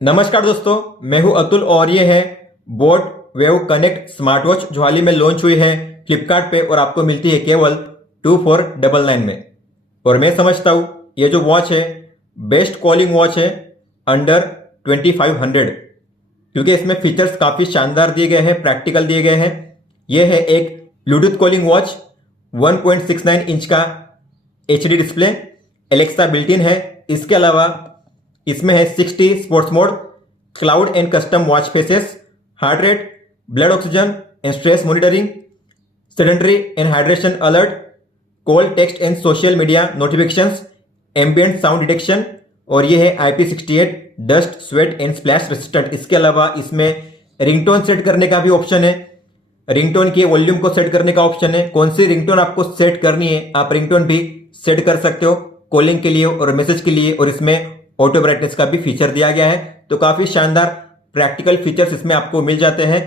नमस्कार दोस्तों, मैं हूं अतुल और ये है boat wave connect smart watch जो हाल ही में लॉन्च हुई है फ्लिपकार्ट पे और आपको मिलती है केवल 2499 में। और मैं समझता हूं ये जो वॉच है बेस्ट कॉलिंग वॉच है अंडर 2500, क्योंकि इसमें फीचर्स काफ़ी शानदार दिए गए हैं, प्रैक्टिकल दिए गए हैं। यह है एक ब्लूटूथ कॉलिंग वॉच, 1.69 इंच का HD display, Alexa built in है। इसके अलावा इसमें है 60 sports mode, cloud and custom watch faces, heart rate, blood oxygen and stress monitoring, sedentary and hydration alert, call text and social media notifications, ambient sound detection, और ये है IP68 dust sweat and splash resistant. इसके अलावा इसमें ringtone set करने का भी option है, रिंगटोन के वॉल्यूम को सेट करने का ऑप्शन है। कौन सी रिंगटोन आपको सेट करनी है आप रिंगटोन भी सेट कर सकते हो कॉलिंग के लिए और मैसेज के लिए, और इसमें ऑटो ब्राइटनेस का भी फीचर दिया गया है। तो काफी शानदार प्रैक्टिकल फीचर्स इसमें आपको मिल जाते हैं।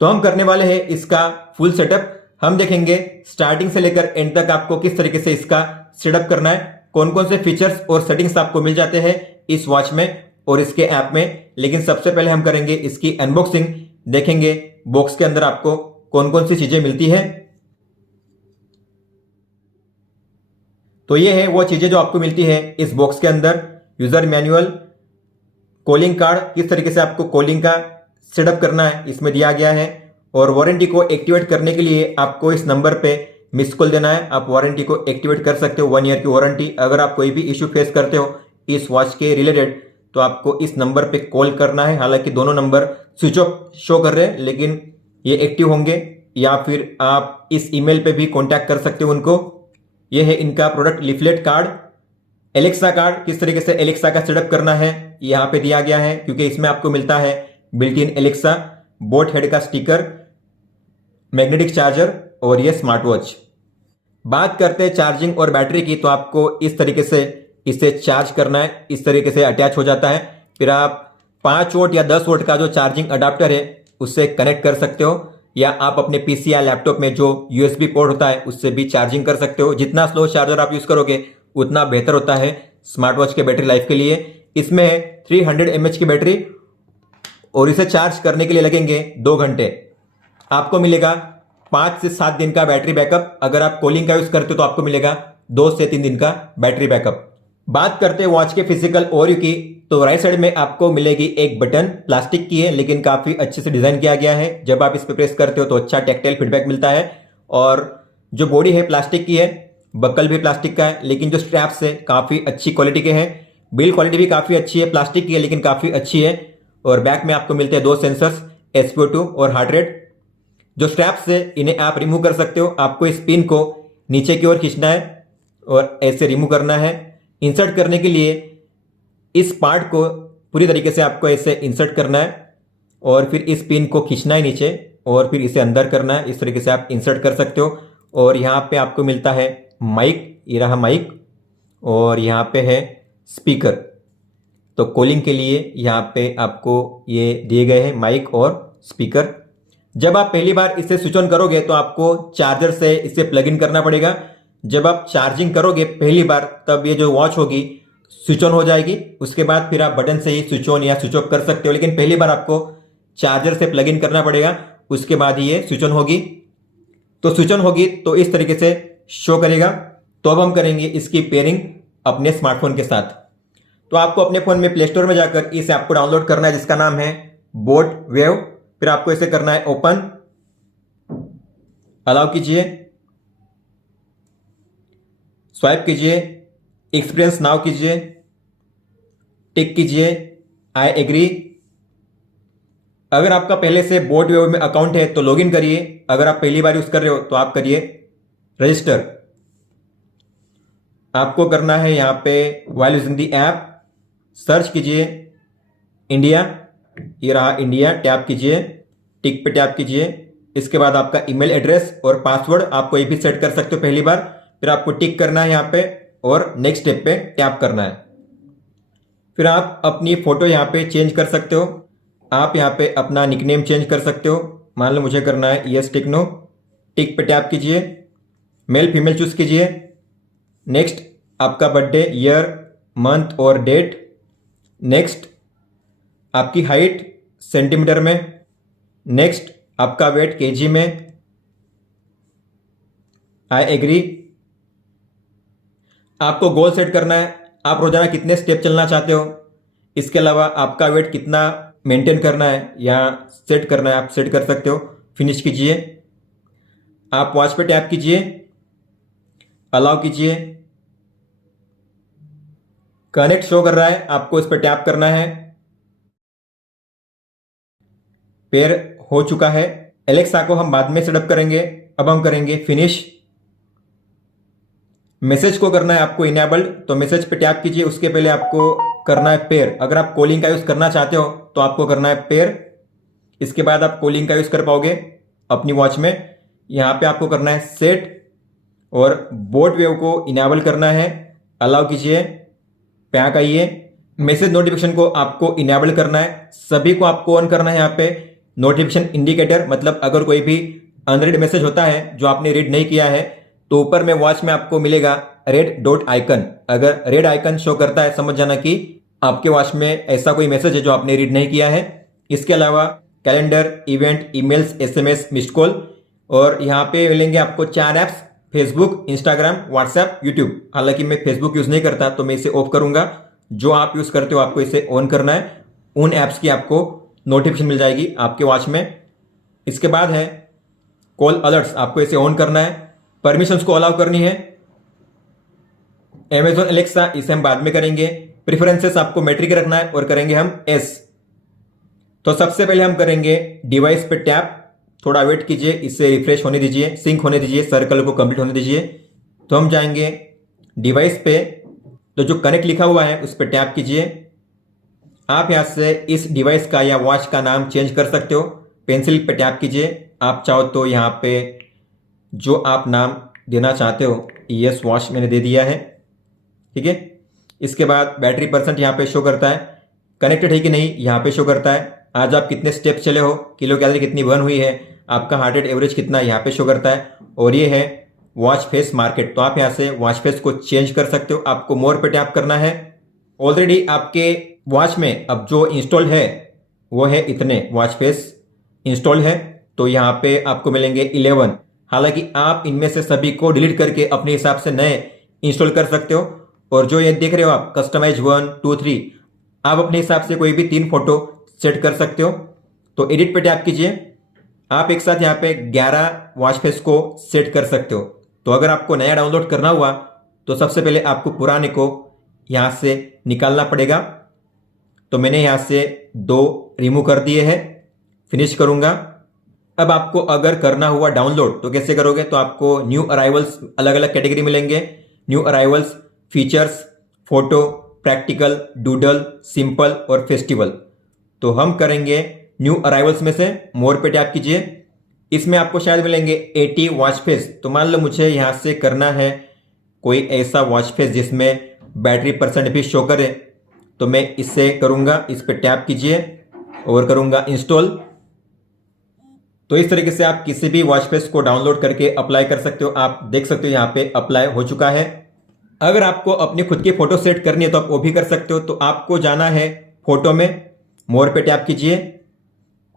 तो हम करने वाले हैं इसका फुल सेटअप। हम देखेंगे स्टार्टिंग से लेकर एंड तक आपको किस तरीके से इसका सेटअप करना है, कौन कौन से फीचर्स और सेटिंग्स आपको मिल जाते हैं इस वॉच में और इसके ऐप में। लेकिन सबसे पहले हम करेंगे इसकी अनबॉक्सिंग, देखेंगे बॉक्स के अंदर आपको कौन कौन सी चीजें मिलती है। तो ये है वो चीजें जो आपको मिलती है इस बॉक्स के अंदर। यूजर मैनुअल, कॉलिंग कार्ड, किस तरीके से आपको कॉलिंग का सेटअप करना है इसमें दिया गया है, और वारंटी को एक्टिवेट करने के लिए आपको इस नंबर पे मिस कॉल देना है। आप वारंटी को एक्टिवेट कर सकते हो, 1 ईयर की वारंटी। अगर आप कोई भी इश्यू फेस करते हो इस वॉच के रिलेटेड तो आपको इस नंबर पे कॉल करना है। हालांकि दोनों नंबर स्विच ऑफ शो कर रहे हैं लेकिन ये एक्टिव होंगे, या फिर आप इस ईमेल पे भी कॉन्टैक्ट कर सकते हो उनको। ये है इनका product leaflet card. Alexa card, किस तरीके से एलेक्सा का सेटअप करना है यहां पे दिया गया है, क्योंकि इसमें आपको मिलता है built in Alexa, boat head का स्टिकर, मैग्नेटिक चार्जर और ये स्मार्ट वॉच। बात करते हैं चार्जिंग और बैटरी की, तो आपको इस तरीके से इसे चार्ज करना है, इस तरीके से अटैच हो जाता है। फिर आप 5 वोल्ट या 10 वोल्ट का जो चार्जिंग अडाप्टर है उससे कनेक्ट कर सकते हो, या आप अपने पीसी या लैपटॉप में जो USB पोर्ट होता है उससे भी चार्जिंग कर सकते हो। जितना स्लो चार्जर आप यूज करोगे उतना बेहतर होता है स्मार्ट वॉच के बैटरी लाइफ के लिए। इसमें है 300 mAh की बैटरी और इसे चार्ज करने के लिए लगेंगे 2 घंटे। आपको मिलेगा 5 से 7 दिन का बैटरी बैकअप। अगर आप कॉलिंग का यूज करते हो तो आपको मिलेगा 2 से 3 दिन का बैटरी बैकअप। बात करते हैं वॉच के फिजिकल ओवरव्यू की, तो राइट साइड में आपको मिलेगी एक बटन, प्लास्टिक की है लेकिन काफी अच्छे से डिजाइन किया गया है। जब आप इस पर प्रेस करते हो तो अच्छा टैक्टाइल फीडबैक मिलता है। और जो बॉडी है प्लास्टिक की है, बकल भी प्लास्टिक का है, लेकिन जो स्ट्रैप्स है काफी अच्छी क्वालिटी के हैं। बिल्ड क्वालिटी भी काफी अच्छी है, प्लास्टिक की है लेकिन काफी अच्छी है। और बैक में आपको मिलते हैं 2 सेंसर्स, SpO2 और हार्ट रेट। जो स्ट्रैप्स है इन्हें आप रिमूव कर सकते हो। आपको इस पिन को नीचे की ओर खींचना है और ऐसे रिमूव करना है। इंसर्ट करने के लिए इस पार्ट को पूरी तरीके से आपको ऐसे इंसर्ट करना है और फिर इस पिन को खींचना है नीचे और फिर इसे अंदर करना है। इस तरीके से आप इंसर्ट कर सकते हो। और यहाँ पे आपको मिलता है माइक, ये रहा माइक, और यहाँ पे है स्पीकर। तो कॉलिंग के लिए यहाँ पे आपको ये दिए गए हैं माइक और स्पीकर। जब आप पहली बार इसे स्विच ऑन करोगे तो आपको चार्जर से इसे प्लग इन करना पड़ेगा। जब आप चार्जिंग करोगे पहली बार तब ये जो वॉच होगी स्विच ऑन हो जाएगी। उसके बाद फिर आप बटन से ही स्विच ऑन या स्विच ऑफ कर सकते हो, लेकिन पहली बार आपको चार्जर से प्लग इन करना पड़ेगा, उसके बाद ही ये स्विच ऑन होगी। तो स्विच ऑन होगी तो इस तरीके से शो करेगा। तो अब हम करेंगे इसकी पेयरिंग अपने स्मार्टफोन के साथ। तो आपको अपने फोन में प्ले स्टोर में जाकर इस ऐप को डाउनलोड करना है जिसका नाम है बोट वेव। फिर आपको इसे करना है ओपन, अलाउ कीजिए, स्वाइप कीजिए, एक्सपीरियंस नाउ कीजिए, टिक कीजिए, आई एग्री। अगर आपका पहले से बोट वेव में अकाउंट है तो लॉगिन करिए। अगर आप पहली बार यूज कर रहे हो तो आप करिए रजिस्टर। आपको करना है यहां पे while using the app, search कीजिए इंडिया, ये रहा इंडिया, टैप कीजिए, टिक पे टैप कीजिए। इसके बाद आपका ईमेल एड्रेस और पासवर्ड आपको ये भी सेट कर सकते हो पहली बार। फिर आपको टिक करना है यहाँ पे और नेक्स्ट स्टेप पे टैप करना है। फिर आप अपनी फोटो यहाँ पे चेंज कर सकते हो। आप यहाँ पे अपना निकनेम चेंज कर सकते हो। मान लो मुझे करना है यस टेक्नो, टिक पे टैप कीजिए, मेल फीमेल चूज कीजिए। नेक्स्ट आपका बर्थडे, ईयर, मंथ और डेट। नेक्स्ट आपकी हाइट सेंटीमीटर में, नेक्स्ट आपका वेट केजी में, आई एग्री। आपको गोल सेट करना है, आप रोजाना कितने स्टेप चलना चाहते हो, इसके अलावा आपका वेट कितना मेंटेन करना है या सेट करना है, आप सेट कर सकते हो। फिनिश कीजिए, आप वॉच पे टैप कीजिए, अलाउ कीजिए, कनेक्ट शो कर रहा है, आपको इस पर टैप करना है, पेयर हो चुका है। एलेक्सा को हम बाद में सेटअप करेंगे, अब हम करेंगे फिनिश। मैसेज को करना है आपको इनेबल्ड, तो मैसेज पे टैप कीजिए, उसके पहले आपको करना है पेयर। अगर आप कॉलिंग का यूज करना चाहते हो तो आपको करना है पेयर, इसके बाद आप कॉलिंग का यूज कर पाओगे अपनी वॉच में। यहां पे आपको करना है सेट और बोट वेव को इनेबल करना है, अलाउ कीजिए, पैक आइए। मैसेज नोटिफिकेशन को आपको इनेबल करना है, सभी को आपको ऑन करना है। यहाँ पे नोटिफिकेशन इंडिकेटर, मतलब अगर कोई भी अनरीड मैसेज होता है जो आपने रीड नहीं किया है तो ऊपर में वॉच में आपको मिलेगा रेड डॉट आइकन। अगर रेड आइकन शो करता है समझ जाना कि आपके वॉच में ऐसा कोई मैसेज है जो आपने रीड नहीं किया है। इसके अलावा calendar, event, emails, SMS, missed call, और यहाँ पे मिलेंगे आपको 4 apps, Facebook, Instagram, WhatsApp, YouTube. हालांकि मैं फेसबुक यूज नहीं करता तो मैं इसे ऑफ करूंगा, जो आप यूज करते हो आपको इसे ऑन करना है। उन ऐप्स की आपको नोटिफिकेशन मिल जाएगी आपके वॉच में। इसके बाद है कॉल अलर्ट्स, आपको इसे ऑन करना है, परमिशंस को अलाउ करनी है। Amazon एलेक्सा, इसे हम बाद में करेंगे। प्रेफरेंसेस आपको मैट्रिक रखना है और करेंगे हम एस। तो सबसे पहले हम करेंगे डिवाइस पे टैप, थोड़ा वेट कीजिए, इसे रिफ्रेश होने दीजिए, सिंक होने दीजिए, सर्कल को कंप्लीट होने दीजिए। तो हम जाएंगे डिवाइस पे, तो जो कनेक्ट लिखा हुआ है उस पर टैप कीजिए। आप यहां से इस डिवाइस का या वॉच का नाम चेंज कर सकते हो, पेंसिल पे टैप कीजिए। आप चाहो तो यहाँ पे जो आप नाम देना चाहते हो, यस वॉच मैंने दे दिया है, ठीक है। इसके बाद बैटरी परसेंट यहाँ पे शो करता है, कनेक्टेड है कि नहीं यहाँ पे शो करता है। आज आप कितने स्टेप चले हो, किलो कैलोरी कितनी बर्न हुई है, आपका हार्ट रेट एवरेज कितना यहाँ पे शो करता है। और ये है वॉच फेस मार्केट, तो आप यहाँ से वॉच फेस को चेंज कर सकते हो। आपको मोर पे टैप करना है। ऑलरेडी आपके वॉच में अब जो इंस्टॉल है वो है इतने वॉच फेस इंस्टॉल है, तो यहाँ पे आपको मिलेंगे 11। हालांकि आप इनमें से सभी को डिलीट करके अपने हिसाब से नए इंस्टॉल कर सकते हो। और जो ये देख रहे हो आप कस्टमाइज 1, 2, 3, आप अपने हिसाब से कोई भी 3 फोटो सेट कर सकते हो। तो एडिट पे टैप कीजिए, आप एक साथ यहाँ पे 11 वॉच फेस को सेट कर सकते हो। तो अगर आपको नया डाउनलोड करना हुआ तो सबसे पहले आपको पुराने को यहाँ से निकालना पड़ेगा। तो मैंने यहाँ से 2 रिमूव कर दिए हैं, फिनिश करूंगा। अब आपको अगर करना हुआ डाउनलोड तो कैसे करोगे, तो आपको न्यू अराइवल्स अलग अलग कैटेगरी मिलेंगे। New arrivals, features, photo, practical, doodle, simple और फेस्टिवल। तो हम करेंगे न्यू अराइवल्स में से, मोर पे टैप कीजिए। इसमें आपको शायद मिलेंगे 80 वॉच फेस। तो मान लो मुझे यहां से करना है कोई ऐसा वॉच फेस जिसमें बैटरी परसेंट भी शो करे, तो मैं इससे करूंगा, इस पे टैप कीजिए और करूंगा इंस्टॉल। तो इस तरीके से आप किसी भी वॉच फेस को डाउनलोड करके अप्लाई कर सकते हो। आप देख सकते हो यहाँ पे अप्लाई हो चुका है। अगर आपको अपनी खुद की फोटो सेट करनी है तो आप वो भी कर सकते हो। तो आपको जाना है फोटो में, मोर पे टैप कीजिए,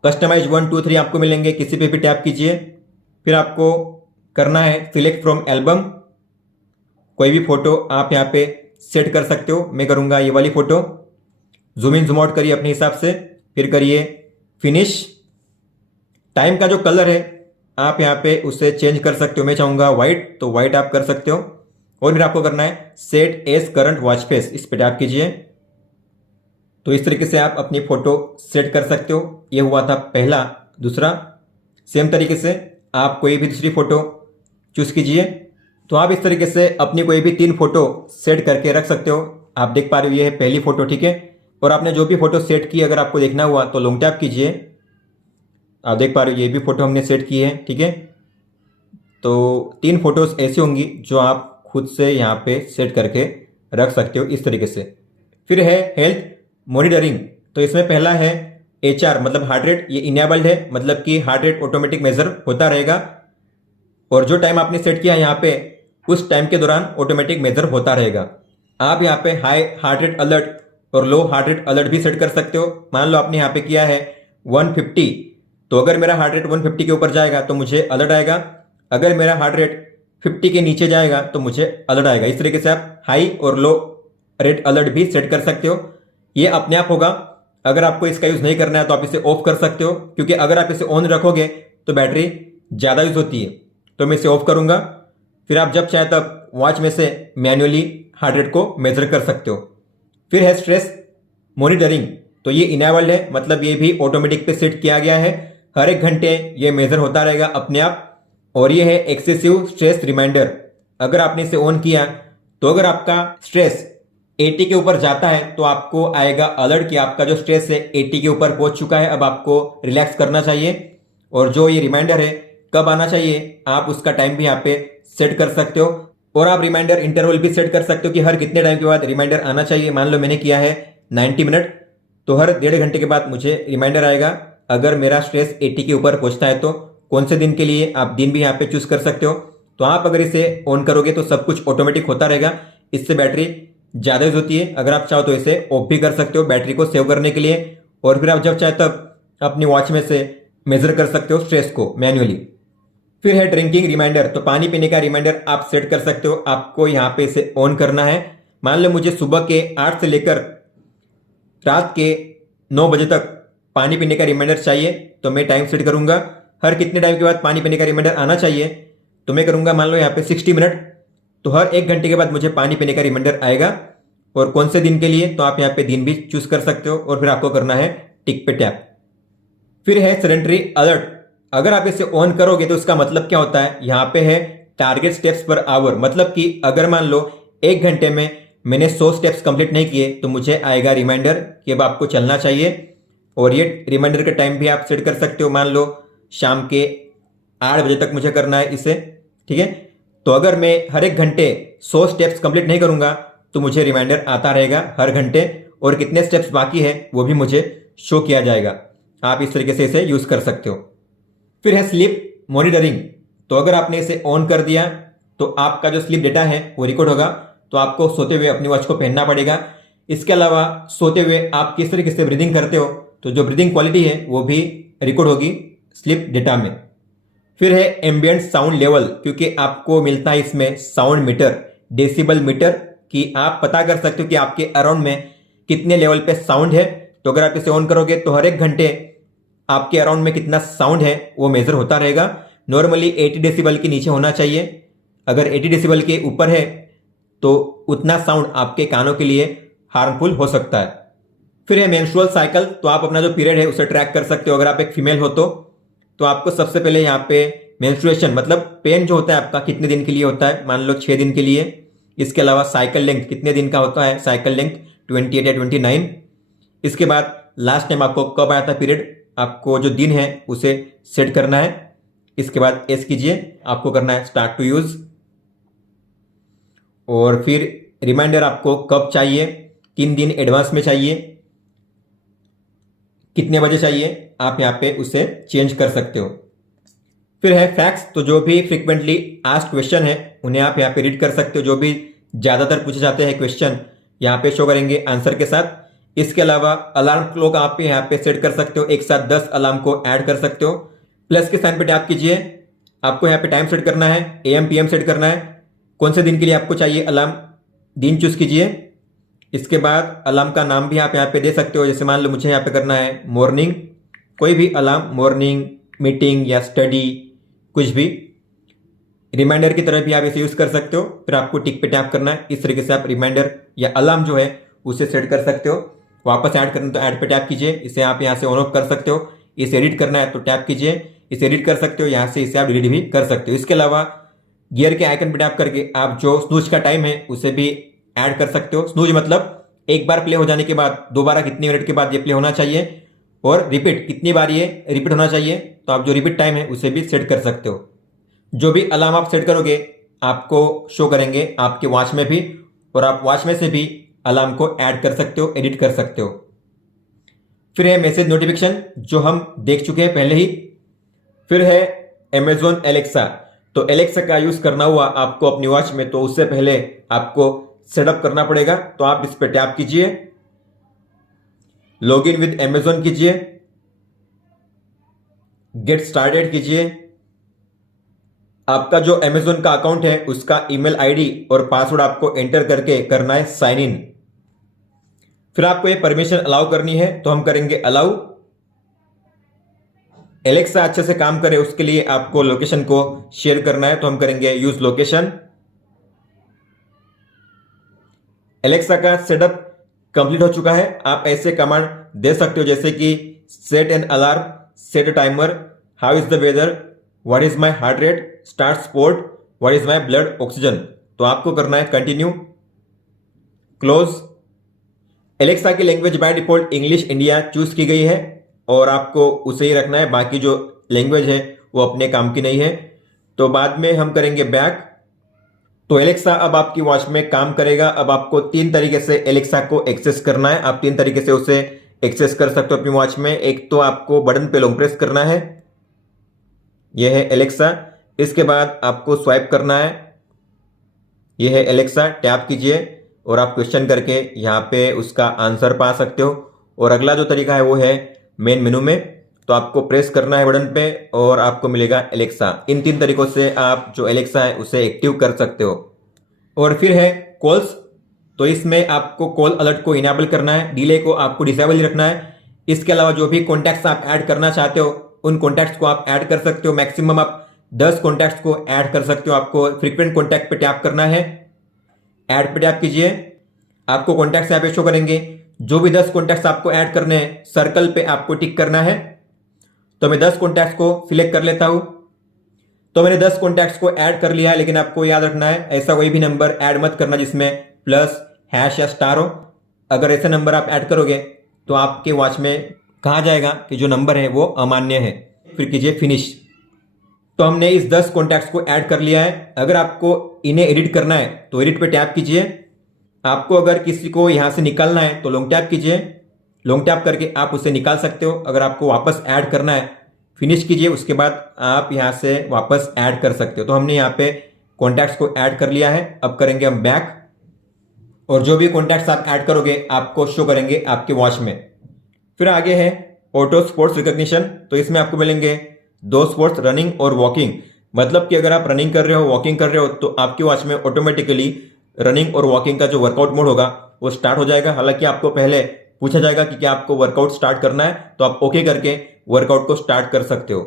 कस्टमाइज 1, 2, 3 आपको मिलेंगे, किसी पे भी टैप कीजिए। फिर आपको करना है सिलेक्ट फ्रॉम एल्बम, कोई भी फोटो आप यहाँ पे सेट कर सकते हो। मैं करूंगा ये वाली photo, zoom in zoom out करिए अपने हिसाब से, फिर करिए फिनिश। टाइम का जो कलर है आप यहाँ पे उसे चेंज कर सकते हो, मैं चाहूंगा व्हाइट, तो व्हाइट आप कर सकते हो। और फिर आपको करना है set as current watch face, इस पे टैप कीजिए। तो इस तरीके से आप अपनी फोटो सेट कर सकते हो। ये हुआ था पहला। दूसरा, सेम तरीके से आप कोई भी दूसरी फोटो चूज कीजिए। तो आप इस तरीके से अपनी कोई भी 3 फोटो सेट करके रख सकते हो। आप देख पा रहे हो ये है पहली फोटो, ठीक है। और आपने जो भी फोटो सेट की अगर आपको देखना हुआ तो लॉन्ग टैप कीजिए। आप देख पा रहे हो ये भी फोटो हमने सेट की है, ठीक है। तो 3 फोटोज ऐसी होंगी जो आप खुद से यहाँ पे सेट करके रख सकते हो इस तरीके से। फिर है हेल्थ मॉनिटरिंग, तो इसमें पहला है HR मतलब हार्ट रेट, ये इनेबल्ड है, मतलब कि हार्ट रेट ऑटोमेटिक मेजर होता रहेगा और जो टाइम आपने सेट किया यहाँ पे उस टाइम के दौरान ऑटोमेटिक मेजर होता रहेगा। आप यहाँ पे हाई हार्ट रेट अलर्ट और लो हार्ट रेट अलर्ट भी सेट कर सकते हो। मान लो आपने यहाँ पे किया है 150, तो अगर मेरा हार्ट रेट 150 के ऊपर जाएगा तो मुझे अलर्ट आएगा, अगर मेरा हार्ट रेट 50 के नीचे जाएगा तो मुझे अलर्ट आएगा। इस तरीके से आप हाई और लो रेट अलर्ट भी सेट कर सकते हो। ये अपने आप होगा। अगर आपको इसका यूज नहीं करना है तो आप इसे ऑफ कर सकते हो, क्योंकि अगर आप इसे ऑन रखोगे तो बैटरी ज़्यादा यूज होती है। तो मैं इसे ऑफ करूंगा। फिर आप जब चाहे तब वॉच में से मैन्युअली हार्ट रेट को मेजर कर सकते हो। फिर है स्ट्रेस मॉनिटरिंग, तो ये इनेबल्ड है, मतलब ये भी ऑटोमेटिक पे सेट किया गया है। हर एक घंटे ये मेजर होता रहेगा अपने आप। और ये है एक्सेसिव स्ट्रेस रिमाइंडर। अगर आपने इसे ऑन किया तो अगर आपका स्ट्रेस 80 के ऊपर जाता है तो आपको आएगा अलर्ट कि आपका जो स्ट्रेस है 80 के ऊपर पहुंच चुका है, अब आपको रिलैक्स करना चाहिए। और जो ये रिमाइंडर है कब आना चाहिए, आप उसका टाइम भी यहाँ पे सेट कर सकते हो। और आप रिमाइंडर इंटरवल भी सेट कर सकते हो कि हर कितने टाइम के बाद रिमाइंडर आना चाहिए। मान लो मैंने किया है 90 मिनट, तो हर 1.5 घंटे के बाद मुझे रिमाइंडर आएगा। अगर मेरा स्ट्रेस 80 के ऊपर पहुंचता है तो कौन से दिन के लिए, आप दिन भी यहाँ पे चूज कर सकते हो। तो आप अगर इसे ऑन करोगे तो सब कुछ ऑटोमेटिक होता रहेगा, इससे बैटरी ज़्यादा यूज होती है। अगर आप चाहो तो इसे ऑफ भी कर सकते हो बैटरी को सेव करने के लिए। और फिर आप जब चाहे तब अपनी वॉच में से मेजर कर सकते हो स्ट्रेस को मैन्युअली। फिर है ड्रिंकिंग रिमाइंडर, तो पानी पीने का रिमाइंडर आप सेट कर सकते हो। आपको यहाँ पे इसे ऑन करना है। मान लो मुझे सुबह के 8 से लेकर रात के 9 बजे तक पानी पीने का रिमाइंडर चाहिए, तो मैं टाइम सेट करूंगा। हर कितने टाइम के बाद पानी पीने का रिमाइंडर आना चाहिए, तो मैं करूंगा मान लो यहाँ पे 60 मिनट, तो हर 1 घंटे के बाद मुझे पानी पीने का रिमाइंडर आएगा। और कौन से दिन के लिए, तो आप यहाँ पे दिन भी चूज कर सकते हो। और फिर आपको करना है टिक पे टैप। फिर है सेडेंटरी अलर्ट। अगर आप इसे ऑन करोगे तो इसका मतलब क्या होता है, यहाँ पे है टारगेट स्टेप्स पर आवर, मतलब कि अगर मान लो 1 घंटे में मैंने 100 स्टेप्स कंप्लीट नहीं किए तो मुझे आएगा रिमाइंडर कि अब आपको चलना चाहिए। और ये रिमाइंडर का टाइम भी आप सेट कर सकते हो। मान लो शाम के 8 बजे तक मुझे करना है इसे, ठीक है। तो अगर मैं हर 1 घंटे 100 स्टेप्स कंप्लीट नहीं करूंगा तो मुझे रिमाइंडर आता रहेगा हर घंटे, और कितने स्टेप्स बाकी है वो भी मुझे शो किया जाएगा। आप इस तरीके से इसे यूज कर सकते हो। फिर है स्लीप मॉनिटरिंग, तो अगर आपने इसे ऑन कर दिया तो आपका जो स्लीप डेटा है वो रिकॉर्ड होगा। तो आपको सोते हुए अपनी वॉच को पहनना पड़ेगा। इसके अलावा सोते हुए आप किस तरीके से ब्रीदिंग करते हो, तो जो ब्रीदिंग क्वालिटी है वो भी रिकॉर्ड होगी स्लीप डेटा में। फिर है एम्बियंट साउंड लेवल, क्योंकि आपको मिलता है इसमें साउंड मीटर, डेसिबल मीटर, कि आप पता कर सकते हो कि आपके अराउंड में कितने लेवल पे साउंड है। तो अगर आप इसे ऑन करोगे तो हर 1 घंटे आपके अराउंड में कितना साउंड है वो मेजर होता रहेगा। नॉर्मली 80 डेसिबल के नीचे होना चाहिए। अगर 80 डेसिबल के ऊपर है तो उतना साउंड आपके कानों के लिए हार्मफुल हो सकता है। फिर है मेंस्ट्रुअल साइकिल, तो आप अपना जो पीरियड है उसे ट्रैक कर सकते हो। अगर आप एक फीमेल हो तो आपको सबसे पहले यहाँ पे मेंस्ट्रुएशन मतलब पेन जो होता है आपका कितने दिन के लिए होता है, मान लो 6 दिन के लिए। इसके अलावा साइकिल लेंथ कितने दिन का होता है, साइकिल लेंथ 28 या 29। इसके बाद लास्ट टाइम आपको कब आया था पीरियड, आपको जो दिन है उसे सेट करना है। इसके बाद एस कीजिए, आपको करना है स्टार्ट टू यूज। और फिर रिमाइंडर आपको कब चाहिए, 3 दिन एडवांस में चाहिए, कितने बजे चाहिए, आप यहाँ पे उसे चेंज कर सकते हो। फिर है फैक्ट्स, तो जो भी फ्रिक्वेंटली आस्क्ड क्वेश्चन है उन्हें आप यहाँ पे रीड कर सकते हो। जो भी ज्यादातर पूछे जाते हैं क्वेश्चन यहाँ पे शो करेंगे आंसर के साथ। इसके अलावा अलार्म क्लॉक आप यहाँ पे सेट कर सकते हो, एक साथ 10 अलार्म को ऐड कर सकते हो। प्लस के साइन पे टैप कीजिए, आपको यहाँ पे टाइम सेट करना है, AM PM सेट करना है, कौन से दिन के लिए आपको चाहिए अलार्म, दिन चूज कीजिए। इसके बाद अलार्म का नाम भी आप यहाँ पे दे सकते हो, जैसे मान लो मुझे यहाँ पे करना है मॉर्निंग, कोई भी अलार्म, मॉर्निंग, मीटिंग या स्टडी, कुछ भी। रिमाइंडर की तरह भी आप इसे यूज कर सकते हो। फिर आपको टिक पे टैप करना है। इस तरीके से आप रिमाइंडर या अलार्म जो है उसे सेट कर सकते हो। वापस ऐड करना तो ऐड पे टैप कीजिए, इसे आप यहाँ से ऑन ऑफ कर सकते हो। इसे एडिट करना है तो टैप कीजिए, इसे एडिट कर सकते हो, यहाँ से इसे आप डिलीट भी कर सकते हो। इसके अलावा गियर के आइकन पे टैप करके आप जो स्नूज का टाइम है उसे भी ऐड कर सकते हो। स्नूज मतलब एक बार प्ले हो जाने के बाद दोबारा कितने मिनट के बाद ये प्ले होना चाहिए, और रिपीट कितनी बार ये रिपीट होना चाहिए, तो आप जो रिपीट टाइम है उसे भी सेट कर सकते हो। जो भी अलार्म आप सेट करोगे आपको शो करेंगे आपके वॉच में भी, और आप वॉच में से भी अलार्म को ऐड कर सकते हो, एडिट कर सकते हो। फिर है मैसेज नोटिफिकेशन, जो हम देख चुके हैं पहले ही। फिर है Amazon एलेक्सा, तो एलेक्सा का यूज करना हुआ आपको अपनी वॉच में, तो उससे पहले आपको सेटअप करना पड़ेगा। तो आप इस पर टैप कीजिए, लॉग इन विद अमेजॉन कीजिए, गेट स्टार्टेड कीजिए। आपका जो अमेजॉन का अकाउंट है उसका ईमेल आईडी और पासवर्ड आपको एंटर करके करना है साइन इन। फिर आपको ये परमिशन अलाउ करनी है, तो हम करेंगे अलाउ। एलेक्सा अच्छे से काम करे उसके लिए आपको लोकेशन को शेयर करना है, तो हम करेंगे यूज लोकेशन। एलेक्सा का सेटअप कंप्लीट हो चुका है। आप ऐसे कमांड दे सकते हो जैसे कि set an alarm, set a timer, how is the weather, what is my heart rate, start sport, what is my blood oxygen. तो आपको करना है कंटिन्यू, क्लोज। एलेक्सा की language by default English India choose की गई है और आपको उसे ही रखना है, बाकी जो लैंग्वेज है वो अपने काम की नहीं है। तो बाद में हम करेंगे बैक। तो एलेक्सा अब आपकी वॉच में काम करेगा। अब आपको 3 तरीके से एलेक्सा को एक्सेस करना है। आप 3 तरीके से उसे एक्सेस कर सकते हो अपनी वॉच में। एक तो आपको बटन पे लॉन्ग प्रेस करना है, यह है एलेक्सा। इसके बाद आपको स्वाइप करना है, यह है एलेक्सा। टैप कीजिए और आप क्वेश्चन करके यहाँ पे उसका आंसर पा सकते हो। और अगला जो तरीका है वो है मेन मेनू में, तो आपको प्रेस करना है बटन पे और आपको मिलेगा एलेक्सा। इन 3 तरीकों से आप जो एलेक्सा है उसे एक्टिव कर सकते हो। और फिर है कॉल्स, तो इसमें आपको कॉल अलर्ट को इनेबल करना है, डिले को आपको डिसेबल ही रखना है। इसके अलावा जो भी कॉन्टैक्ट्स आप ऐड करना चाहते हो उन कॉन्टैक्ट्स को आप ऐड कर सकते हो। मैक्सिमम आप 10 कॉन्टैक्ट्स को ऐड कर सकते हो। आपको फ्रीक्वेंट कॉन्टैक्ट पे टैप करना है, ऐड पे टैप कीजिए, आपको कॉन्टैक्ट्स यहाँ पे शो करेंगे। जो भी 10 कॉन्टैक्ट्स आपको ऐड करने हैं सर्कल पे आपको टिक करना है। तो मैं 10 कॉन्टैक्ट्स को सिलेक्ट कर लेता हूं। तो मैंने 10 कॉन्टैक्ट्स को ऐड कर लिया है, लेकिन आपको याद रखना है ऐसा कोई भी नंबर ऐड मत करना जिसमें प्लस, हैश या स्टार हो। अगर ऐसे नंबर आप ऐड करोगे तो आपके वॉच में कहा जाएगा कि जो नंबर है वो अमान्य है। फिर कीजिए फिनिश। तो हमने इस 10 कॉन्टैक्ट्स को ऐड कर लिया है। अगर आपको इन्हें एडिट करना है तो एडिट पे टैप कीजिए। आपको अगर किसी को यहां से निकालना है तो लॉन्ग टैप कीजिए, लॉन्ग टैप करके आप उसे निकाल सकते हो। अगर आपको वापस ऐड करना है फिनिश कीजिए, उसके बाद आप यहां से वापस ऐड कर सकते हो। तो हमने यहाँ पे कॉन्टैक्ट्स को ऐड कर लिया है। अब करेंगे हम बैक और जो भी कॉन्टैक्ट्स आप ऐड करोगे आपको शो करेंगे आपके वॉच में। फिर आगे है ऑटो स्पोर्ट्स रिकॉग्निशन, तो इसमें आपको मिलेंगे 2 स्पोर्ट्स, रनिंग और वॉकिंग। मतलब कि अगर आप रनिंग कर रहे हो, वॉकिंग कर रहे हो तो आपकी वॉच में ऑटोमेटिकली रनिंग और वॉकिंग का जो वर्कआउट मोड होगा वो स्टार्ट हो जाएगा। हालांकि आपको पहले पूछा जाएगा कि क्या आपको वर्कआउट स्टार्ट करना है, तो आप ओके करके वर्कआउट को स्टार्ट कर सकते हो।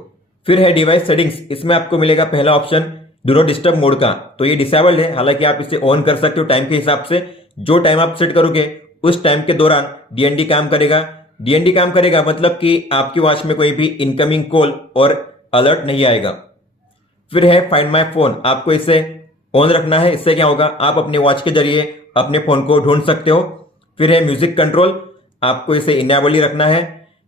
फिर है डिवाइस सेटिंग्स, इसमें आपको मिलेगा पहला option do not disturb mode का, तो ये डिसेबल्ड है। हालांकि आप इसे ऑन कर सकते हो टाइम के हिसाब से। जो टाइम आप सेट करोगे उस टाइम के दौरान डीएनडी काम करेगा। डीएनडी काम करेगा मतलब कि आपकी वॉच में कोई भी इनकमिंग कॉल और अलर्ट नहीं आएगा। फिर है फाइंड माय फोन, आपको इसे ऑन रखना है। इससे क्या होगा, आप अपने वॉच के जरिए अपने फोन को ढूंढ सकते हो। फिर है म्यूजिक कंट्रोल, आपको इसे इनेबल ही रखना है।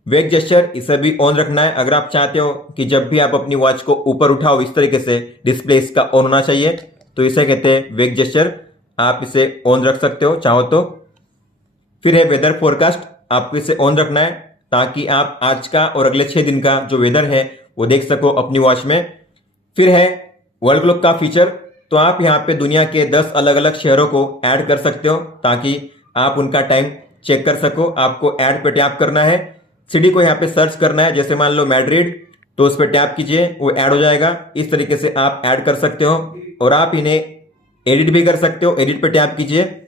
वेक जेस्चर, इसे भी ऑन रखना है। अगर आप चाहते हो कि जब भी आप अपनी वॉच को ऊपर उठाओ इस तरीके से डिस्प्ले इसका ऑन होना चाहिए, तो इसे कहते हैं वेक जेस्चर, आप इसे ऑन रख सकते हो चाहो तो। फिर है वेदर फोरकास्ट, आपको इसे ऑन रखना है ताकि आप आज का और अगले 6 दिन का जो वेदर है वो देख सको अपनी वॉच में। फिर है वर्ल्ड क्लॉक का फीचर, तो आप यहाँ पे दुनिया के 10 अलग अलग शहरों को ऐड कर सकते हो ताकि आप उनका टाइम चेक कर सको। आपको ऐड पे टैप करना है, सिटी को यहाँ पे सर्च करना है, जैसे मान लो मैड्रिड, तो उस पर टैप कीजिए, वो ऐड हो जाएगा। इस तरीके से आप ऐड कर सकते हो और आप इन्हें एडिट भी कर सकते हो। एडिट पे टैप कीजिए,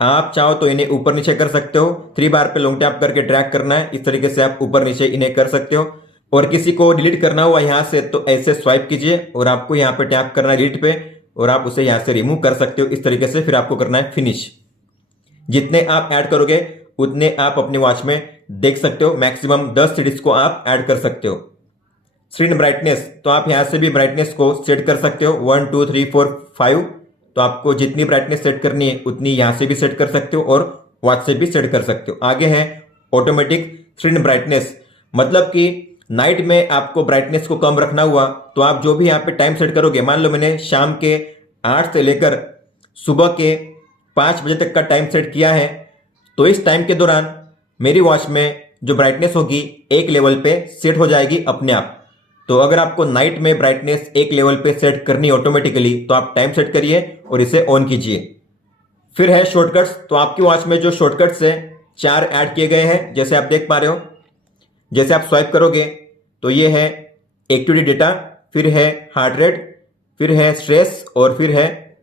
आप चाहो तो इन्हें ऊपर नीचे कर सकते हो। 3 बार पे लॉन्ग टैप करके ड्रैग करना है, इस तरीके से आप ऊपर नीचे इन्हें कर सकते हो। और किसी को डिलीट करना हुआ यहाँ से तो ऐसे स्वाइप कीजिए और आपको यहाँ पे टैप करना है डिलीट पे और आप उसे यहाँ से रिमूव कर सकते हो इस तरीके से। फिर आपको करना है फिनिश। जितने आप ऐड करोगे उतने आप अपनी वॉच में देख सकते हो। मैक्सिमम 10 सिटीज को आप ऐड कर सकते हो। स्क्रीन ब्राइटनेस, तो आप यहां से भी ब्राइटनेस को सेट कर सकते हो 1 2 3 4 5। तो आपको जितनी ब्राइटनेस सेट करनी है उतनी यहां से भी सेट कर सकते हो और वॉच से भी सेट कर सकते हो। आगे है ऑटोमेटिक स्क्रीन ब्राइटनेस, मतलब कि नाइट में आपको ब्राइटनेस को कम रखना हुआ तो आप जो भी यहाँ पे टाइम सेट करोगे, मान लो मैंने शाम के 8 से लेकर सुबह के 5 बजे तक का टाइम सेट किया है, तो इस टाइम के दौरान मेरी वॉच में जो ब्राइटनेस होगी एक लेवल पे सेट हो जाएगी अपने आप। तो अगर आपको नाइट में ब्राइटनेस एक लेवल पे सेट करनी ऑटोमेटिकली तो आप टाइम सेट करिए और इसे ऑन कीजिए। फिर है शॉर्टकट्स, तो आपकी वॉच में जो शॉर्टकट्स है 4 ऐड किए गए हैं, जैसे आप देख पा रहे हो। जैसे आप स्वाइप करोगे तो ये है एक्टिविटी डेटा, फिर है हार्ट रेट, फिर है स्ट्रेस और फिर है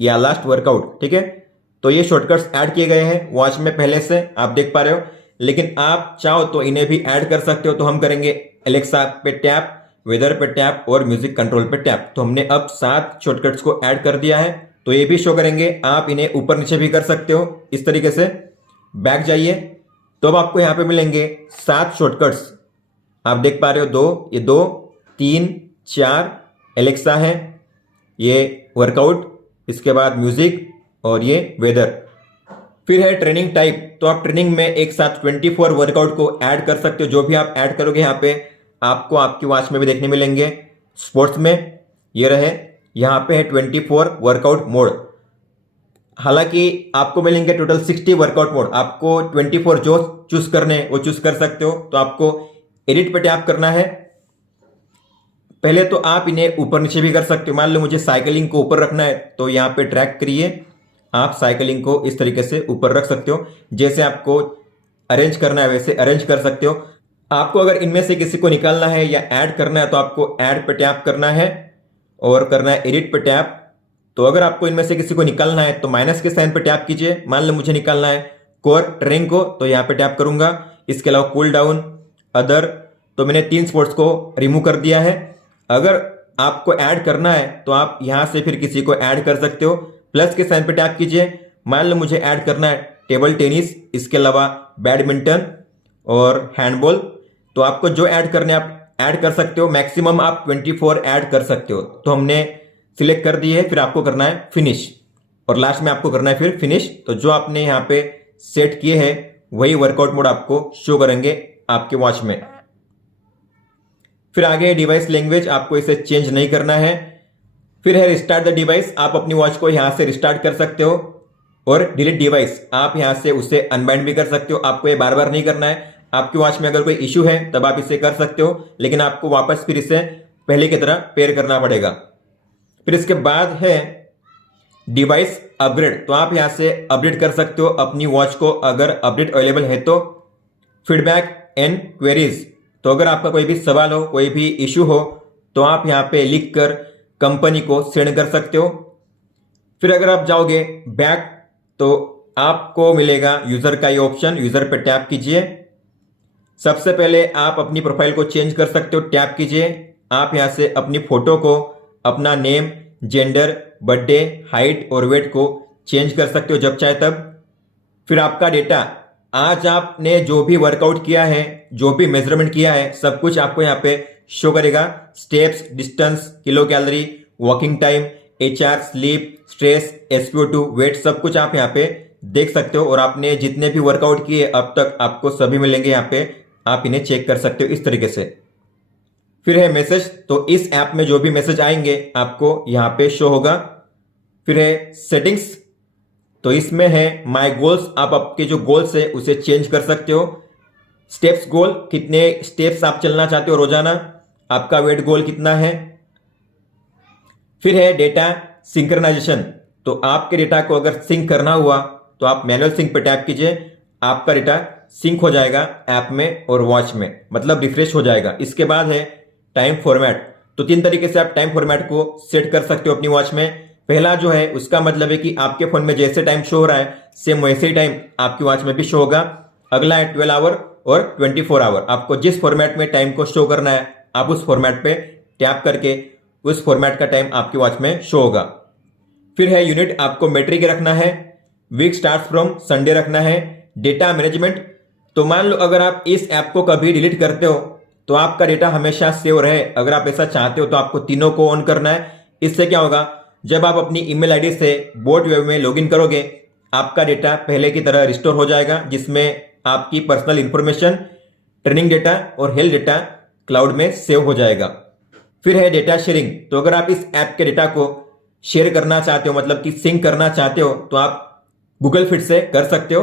या लास्ट वर्कआउट। ठीक है, तो ये शॉर्टकट्स ऐड किए गए हैं वॉच में पहले से, आप देख पा रहे हो। लेकिन आप चाहो तो इन्हें भी ऐड कर सकते हो। तो हम करेंगे एलेक्सा पे टैप, वेदर पे टैप और म्यूजिक कंट्रोल पे टैप। तो हमने अब 7 शॉर्टकट्स को ऐड कर दिया है, तो ये भी शो करेंगे। आप इन्हें ऊपर नीचे भी कर सकते हो इस तरीके से। बैक जाइए तो अब आपको यहां पे मिलेंगे 7 शॉर्टकट्स, आप देख पा रहे हो। 2, ये 2, 3, 4 एलेक्सा है, ये वर्कआउट, इसके बाद म्यूजिक और ये वेदर। फिर है ट्रेनिंग टाइप, तो आप ट्रेनिंग में एक साथ 24 वर्कआउट को ऐड कर सकते हो। जो भी आप ऐड करोगे यहाँ पे आपको आपकी वॉच में भी देखने मिलेंगे। स्पोर्ट्स में ये रहे, यहाँ पे है 24 वर्कआउट मोड। हालांकि आपको मिलेंगे टोटल 60 वर्कआउट मोड। आपको 24 जो चूज करने वो चूज कर सकते हो। तो आपको एडिट पे टैप करना है। पहले तो आप इन्हें ऊपर नीचे भी कर सकते हो। मान लो मुझे साइकिलिंग को ऊपर रखना है तो यहाँ पे ट्रैक करिए, आप साइकिलिंग को इस तरीके से ऊपर रख सकते हो। जैसे आपको अरेंज करना है वैसे अरेंज कर सकते हो। आपको अगर इनमें से किसी को निकालना है या ऐड करना है तो आपको ऐड पे टैप करना है और करना है एडिट पे टैप। तो अगर आपको इनमें से किसी को निकालना है तो माइनस के साइन पे टैप कीजिए। मान लो मुझे निकालना है कोर ट्रेनिंग को, तो यहाँ पे टैप करूंगा। इसके अलावा कूल डाउन, अदर, तो मैंने 3 स्पोर्ट्स को रिमूव कर दिया है। अगर आपको ऐड करना है तो आप यहां से फिर किसी को ऐड कर सकते हो। प्लस के साइन पे टैप कीजिए। मान लो मुझे ऐड करना है टेबल टेनिस, इसके अलावा बैडमिंटन और हैंडबॉल। तो आपको जो ऐड करने आप ऐड कर सकते हो। मैक्सिमम आप 24 ऐड कर सकते हो। तो हमने सिलेक्ट कर दी है, फिर आपको करना है फिनिश और लास्ट में आपको करना है फिर फिनिश। तो जो आपने यहाँ पे सेट किए हैं वही वर्कआउट मोड आपको शो करेंगे आपके वॉच में। फिर आगे डिवाइस लैंग्वेज, आपको इसे चेंज नहीं करना है। फिर है रिस्टार्ट द डिवाइस, आप अपनी वॉच को यहां से रिस्टार्ट कर सकते हो। और डिलीट डिवाइस, आप यहां से उसे अनबाइंड भी कर सकते हो। आपको ये बार बार नहीं करना है। आपकी वॉच में अगर कोई इश्यू है तब आप इसे कर सकते हो, लेकिन आपको वापस फिर इसे पहले की तरह पेयर करना पड़ेगा। फिर इसके बाद है डिवाइस अपग्रेड, तो आप यहां से अपडेट कर सकते हो अपनी वॉच को अगर अपडेट अवेलेबल है तो। फीडबैक एंड क्वेरीज, तो अगर आपका कोई भी सवाल हो, कोई भी इश्यू हो तो आप यहां पे लिखकर कंपनी को सेंड कर सकते हो। फिर अगर आप जाओगे बैक तो आपको मिलेगा यूजर का ये ऑप्शन, यूजर पे टैप कीजिए। सबसे पहले आप अपनी प्रोफाइल को चेंज कर सकते हो, टैप कीजिए। आप यहां से अपनी फोटो को, अपना नेम, जेंडर, बर्थडे, हाइट और वेट को चेंज कर सकते हो जब चाहे तब। फिर आपका डेटा, आज आपने जो भी वर्कआउट किया है, जो भी मेजरमेंट किया है, सब कुछ आपको यहाँ पे शो करेगा। Steps, distance, kilo calorie, walking time, HR, sleep, stress, SpO2, weight, सब कुछ आप यहाँ पे देख सकते हो। और आपने जितने भी वर्कआउट किए अब तक आपको सभी मिलेंगे यहाँ पे, आप इन्हें चेक कर सकते हो इस तरीके से। फिर है मैसेज, तो इस ऐप में जो भी मैसेज आएंगे आपको यहाँ पे शो होगा। फिर है सेटिंग्स, तो इसमें है माय गोल्स, आप आपके जो गोल्स है उसे चेंज कर सकते हो। स्टेप्स गोल, कितने स्टेप्स आप चलना चाहते हो रोजाना, आपका वेट गोल कितना है। फिर है डेटा सिंक्रोनाइजेशन, तो आपके डेटा को अगर सिंक करना हुआ तो आप मैनुअल सिंक पे टैप कीजिए। आपका डेटा सिंक हो जाएगा ऐप में और वॉच में, मतलब रिफ्रेश हो जाएगा। इसके बाद है टाइम फॉर्मेट, तो 3 तरीके से आप टाइम फॉर्मेट को सेट कर सकते हो अपनी वॉच में। पहला जो है उसका मतलब है कि आपके फोन में जैसे टाइम शो हो रहा है सेम वैसे ही टाइम आपकी वॉच में भी शो होगा। अगला है 12 आवर और 24 आवर, आपको जिस फॉर्मेट में टाइम को शो करना है आप उस फॉर्मेट पे टैप करके उस फॉर्मेट का टाइम आपकी वॉच में शो होगा। फिर है यूनिट, आपको मेट्रिक रखना है। वीक स्टार्ट फ्रॉम संडे रखना है। डेटा मैनेजमेंट, तो मान लो अगर आप इस ऐप को कभी डिलीट करते हो तो आपका डेटा हमेशा सेव रहे। अगर आप ऐसा चाहते हो तो आपको तीनों को ऑन करना है। इससे क्या होगा, जब आप अपनी ईमेल आईडी से बोट वेब में लॉगिन करोगे आपका डेटा पहले की तरह रिस्टोर हो जाएगा, जिसमें आपकी पर्सनल इंफॉर्मेशन, ट्रेनिंग डेटा और हेल्थ डेटा क्लाउड में सेव हो जाएगा। फिर है डेटा शेयरिंग, तो अगर आप इस ऐप के डेटा को शेयर करना चाहते हो, मतलब कि सिंक करना चाहते हो, तो आप गूगल फिट से कर सकते हो।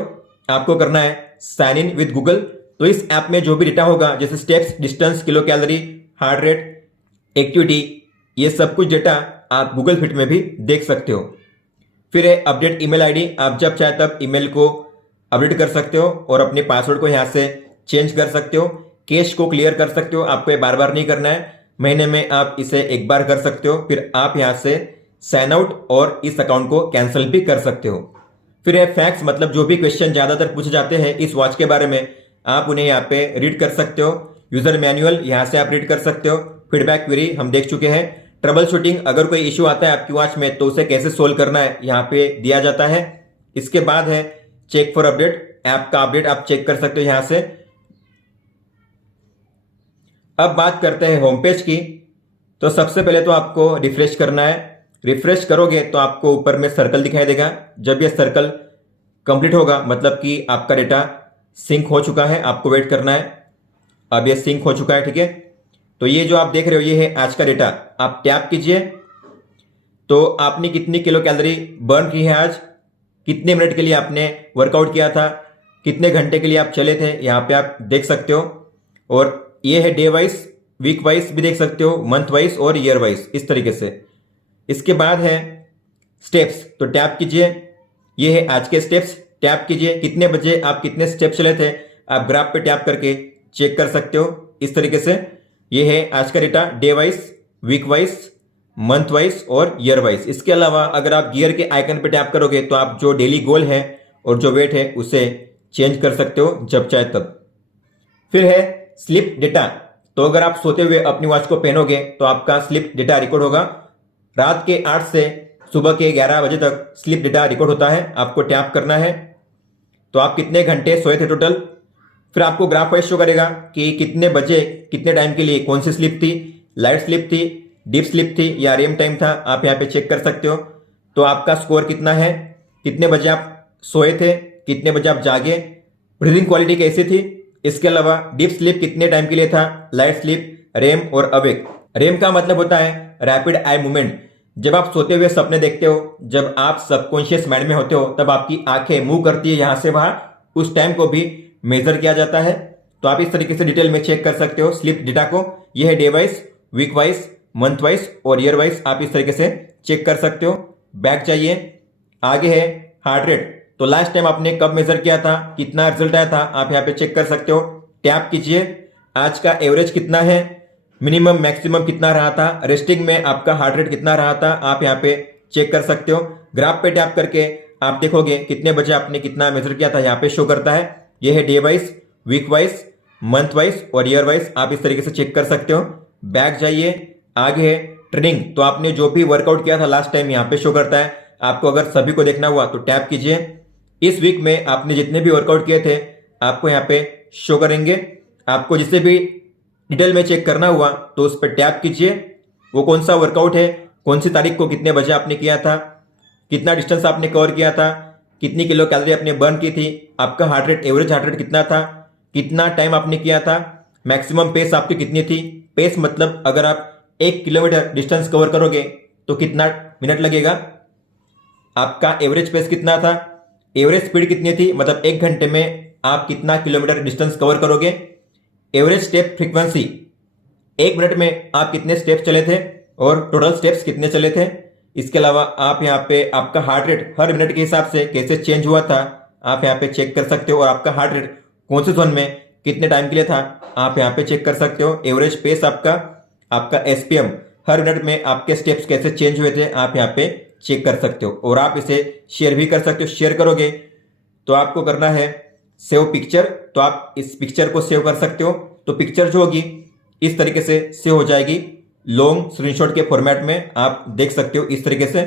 आपको करना है साइन इन विद गूगल, तो इस ऐप में जो भी डेटा होगा जैसे steps, distance, kilo calorie, heart rate, activity, ये सब कुछ डेटा आप गूगल फिट में भी देख सकते हो। फिर है अपडेट ईमेल आईडी, आप जब चाहे तब ईमेल को अपडेट कर सकते हो और अपने पासवर्ड को यहाँ से चेंज कर सकते हो, कैश को क्लियर कर सकते हो। आपको ये बार बार नहीं करना है, महीने में आप इसे एक बार कर सकते हो, फिर आप यहाँ से साइन आउट और इस अकाउंट को कैंसिल भी कर सकते हो। फिर है फैक्ट्स, मतलब जो भी क्वेश्चन ज्यादातर पूछे जाते हैं इस वॉच के बारे में, आप उन्हें यहाँ पे रीड कर सकते हो। यूजर मैनुअल यहाँ से आप रीड कर सकते हो। फीडबैक क्वेरी हम देख चुके हैं। ट्रबल शूटिंग, अगर कोई इश्यू आता है आपकी वॉच में तो उसे कैसे सोल्व करना है यहाँ पे दिया जाता है। इसके बाद है चेक फॉर अपडेट, ऐप का अपडेट आप चेक कर सकते हो यहाँ से। अब बात करते हैं होम पेज की। तो सबसे पहले तो आपको रिफ्रेश करना है। रिफ्रेश करोगे तो आपको ऊपर में सर्कल दिखाई देगा। जब ये सर्कल कंप्लीट होगा मतलब कि आपका डेटा सिंक हो चुका है, आपको वेट करना है। अब ये सिंक हो चुका है, ठीक है। तो ये जो आप देख रहे हो ये है आज का डेटा। आप टैप कीजिए तो आपने कितनी किलो कैलोरी बर्न की है आज, कितने मिनट के लिए आपने वर्कआउट किया था, कितने घंटे के लिए आप चले थे, यहाँ पे आप देख सकते हो। और ये है डे वाइज, वीक वाइज भी देख सकते हो, मंथ वाइज और ईयर वाइज, इस तरीके से। इसके बाद है स्टेप्स, तो टैप कीजिए, ये है आज के स्टेप्स। टैप कीजिए कितने बजे आप कितने स्टेप चले थे, आप ग्राफ पे टैप करके चेक कर सकते हो इस तरीके से। ये है आज का data day wise, week wise, month wise और ईयर वाइज। इसके अलावा अगर आप गियर के आइकन पे टैप करोगे तो आप जो डेली गोल है और जो वेट है उसे चेंज कर सकते हो जब चाहे तब। फिर है स्लीप डेटा, तो अगर आप सोते हुए अपनी वॉच को पहनोगे तो आपका स्लीप डेटा रिकॉर्ड होगा। रात के 8 से सुबह के 11 बजे तक स्लीप डेटा रिकॉर्ड होता है। आपको टैप करना है तो आप कितने घंटे सोए थे टोटल। फिर आपको ग्राफ वाइज शो करेगा कि कितने बजे कितने टाइम के लिए कौन सी स्लीप थी, लाइट स्लीप थी, डीप स्लीप थी या रेम टाइम था, आप यहाँ पे चेक कर सकते हो। तो आपका स्कोर कितना है, कितने बजे आप सोए थे, कितने बजे आप जागे, ब्रीदिंग क्वालिटी कैसी थी। इसके अलावा डीप स्लीप कितने टाइम के लिए था, लाइट स्लीप, रेम और अवेक। रेम का मतलब होता है रैपिड आई मूवमेंट। जब आप सोते हुए सपने देखते हो, जब आप सबकॉन्शियस माइंड में होते हो, तब आपकी आंखें मूव करती है यहां से वहां, उस टाइम को भी मेजर किया जाता है। तो आप इस तरीके से डिटेल में चेक कर सकते हो स्लीप डेटा को। यह है day wise, week wise, month wise और ईयर वाइज, आप इस तरीके से चेक कर सकते हो। बैक जाइए, आगे है हार्ट रेट, तो लास्ट टाइम आपने कब मेजर किया था, कितना रिजल्ट आया था, आप यहाँ पे चेक कर सकते हो। टैप कीजिए, आज का एवरेज कितना है, मिनिमम मैक्सिमम कितना रहा था, रेस्टिंग में आपका हार्ट रेट कितना रहा था, आप यहाँ पे चेक कर सकते हो। ग्राफ पे टैप करके आप देखोगे कितने बजे आपने कितना मेजर किया था, यहाँ पे शो करता है। यह है day wise, week wise, month wise और ईयर वाइज, आप इस तरीके से चेक कर सकते हो। बैक जाइए, आगे है ट्रेनिंग, तो आपने जो भी वर्कआउट किया था लास्ट टाइम यहाँ पे शो करता है। आपको अगर सभी को देखना हुआ तो टैप कीजिए। इस वीक में आपने जितने भी वर्कआउट किए थे आपको यहाँ पे शो करेंगे। आपको जिसे भी डिटेल में चेक करना हुआ तो उस पर टैप कीजिए, वो कौन सा वर्कआउट है, कौन सी तारीख को कितने बजे आपने किया था, कितना डिस्टेंस आपने कवर किया था, कितनी किलो कैलोरी आपने बर्न की थी, आपका heart rate, average heart rate कितना था, कितना टाइम आपने किया था, मैक्सिमम पेस आपकी कितनी थी। पेस मतलब अगर आप 1 किलोमीटर डिस्टेंस कवर करोगे तो कितना मिनट लगेगा, आपका एवरेज पेस कितना था, एवरेज स्पीड कितनी थी, मतलब 1 घंटे में आप कितना किलोमीटर डिस्टेंस कवर करोगे, एवरेज स्टेप फ्रीक्वेंसी 1 मिनट में आप कितने स्टेप्स चले थे और टोटल स्टेप्स कितने चले थे। इसके अलावा आप यहाँ पे आपका हार्ट रेट हर मिनट के हिसाब से कैसे चेंज हुआ था, आप यहाँ पे चेक कर सकते हो। और आपका हार्ट रेट कौन से जोन में कितने टाइम के लिए था, आप यहाँ पे चेक कर सकते हो। एवरेज पेस आपका एसपीएम हर मिनट में आपके स्टेप्स कैसे चेंज हुए थे, आप यहाँ पे चेक कर सकते हो। और आप इसे शेयर भी कर सकते हो। शेयर करोगे तो आपको करना है सेव पिक्चर, तो आप इस पिक्चर को सेव कर सकते हो। तो पिक्चर जो होगी इस तरीके से सेव हो जाएगी, लॉन्ग स्क्रीनशॉट के फॉर्मेट में आप देख सकते हो इस तरीके से।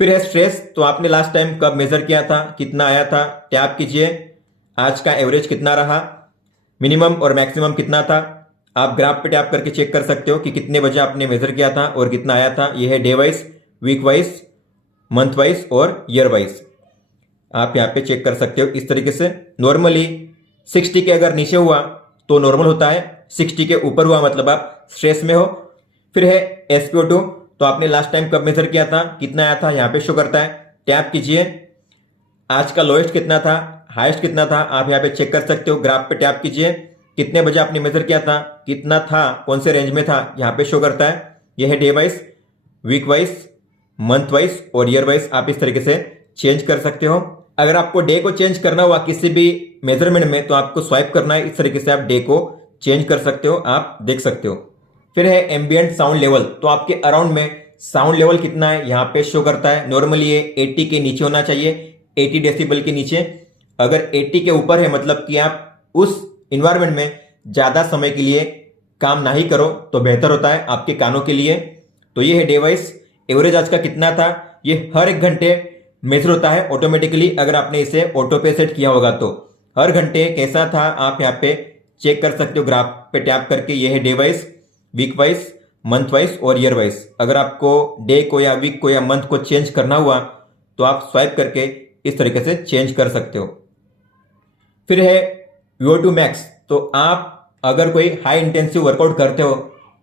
फिर है स्ट्रेस, तो आपने लास्ट टाइम कब मेजर किया था, कितना आया था, टैप कीजिए, आज का एवरेज कितना रहा, मिनिमम और मैक्सिमम कितना था। आप ग्राफ पे टैप करके चेक कर सकते हो कि कितने बजे आपने मेजर किया था और कितना आया था। यह है day wise, week wise, month wise और ईयर वाइज, आप यहाँ पे चेक कर सकते हो इस तरीके से। नॉर्मली 60 के अगर नीचे हुआ तो नॉर्मल होता है, 60 के ऊपर हुआ मतलब आप स्ट्रेस में हो। फिर है SpO2, तो आपने लास्ट टाइम कब मेजर किया था, कितना आया था, यहाँ पे शो करता है। टैप कीजिए, आज का लोएस्ट कितना था, हाईएस्ट कितना था, आप यहाँ पे चेक कर सकते हो। ग्राफ पे टैप कीजिए, कितने बजे आपने मेजर किया था, कितना था, कौन से रेंज में था, यहाँ पे शो करता है। यह है day wise, week wise, month wise और ईयर वाइज, आप इस तरीके से चेंज कर सकते हो। अगर आपको डे को चेंज करना हुआ किसी भी मेजरमेंट में तो आपको स्वाइप करना है, इस तरीके से आप डे को चेंज कर सकते हो, आप देख सकते हो। फिर है एम्बियंट साउंड लेवल, तो आपके अराउंड में साउंड लेवल कितना है यहाँ पे शो करता है। नॉर्मली ये 80 के नीचे होना चाहिए, 80 डेसिबल के नीचे। अगर 80 के ऊपर है मतलब कि आप उस इन्वायरमेंट में ज्यादा समय के लिए काम ना ही करो तो बेहतर होता है आपके कानों के लिए। तो ये है डिवाइस। एवरेज आज का कितना था, ये हर 1 घंटे मेजर होता है ऑटोमेटिकली। अगर आपने इसे ऑटो पे सेट किया होगा तो हर घंटे कैसा था आप यहाँ पे चेक कर सकते हो ग्राफ पे टैप करके। ये है device, week wise, month wise और ईयर वाइज। अगर आपको डे को या वीक को या मंथ को चेंज करना हुआ तो आप स्वाइप करके इस तरीके से चेंज कर सकते हो। फिर है VO2 मैक्स, तो आप अगर कोई हाई इंटेंसिव वर्कआउट करते हो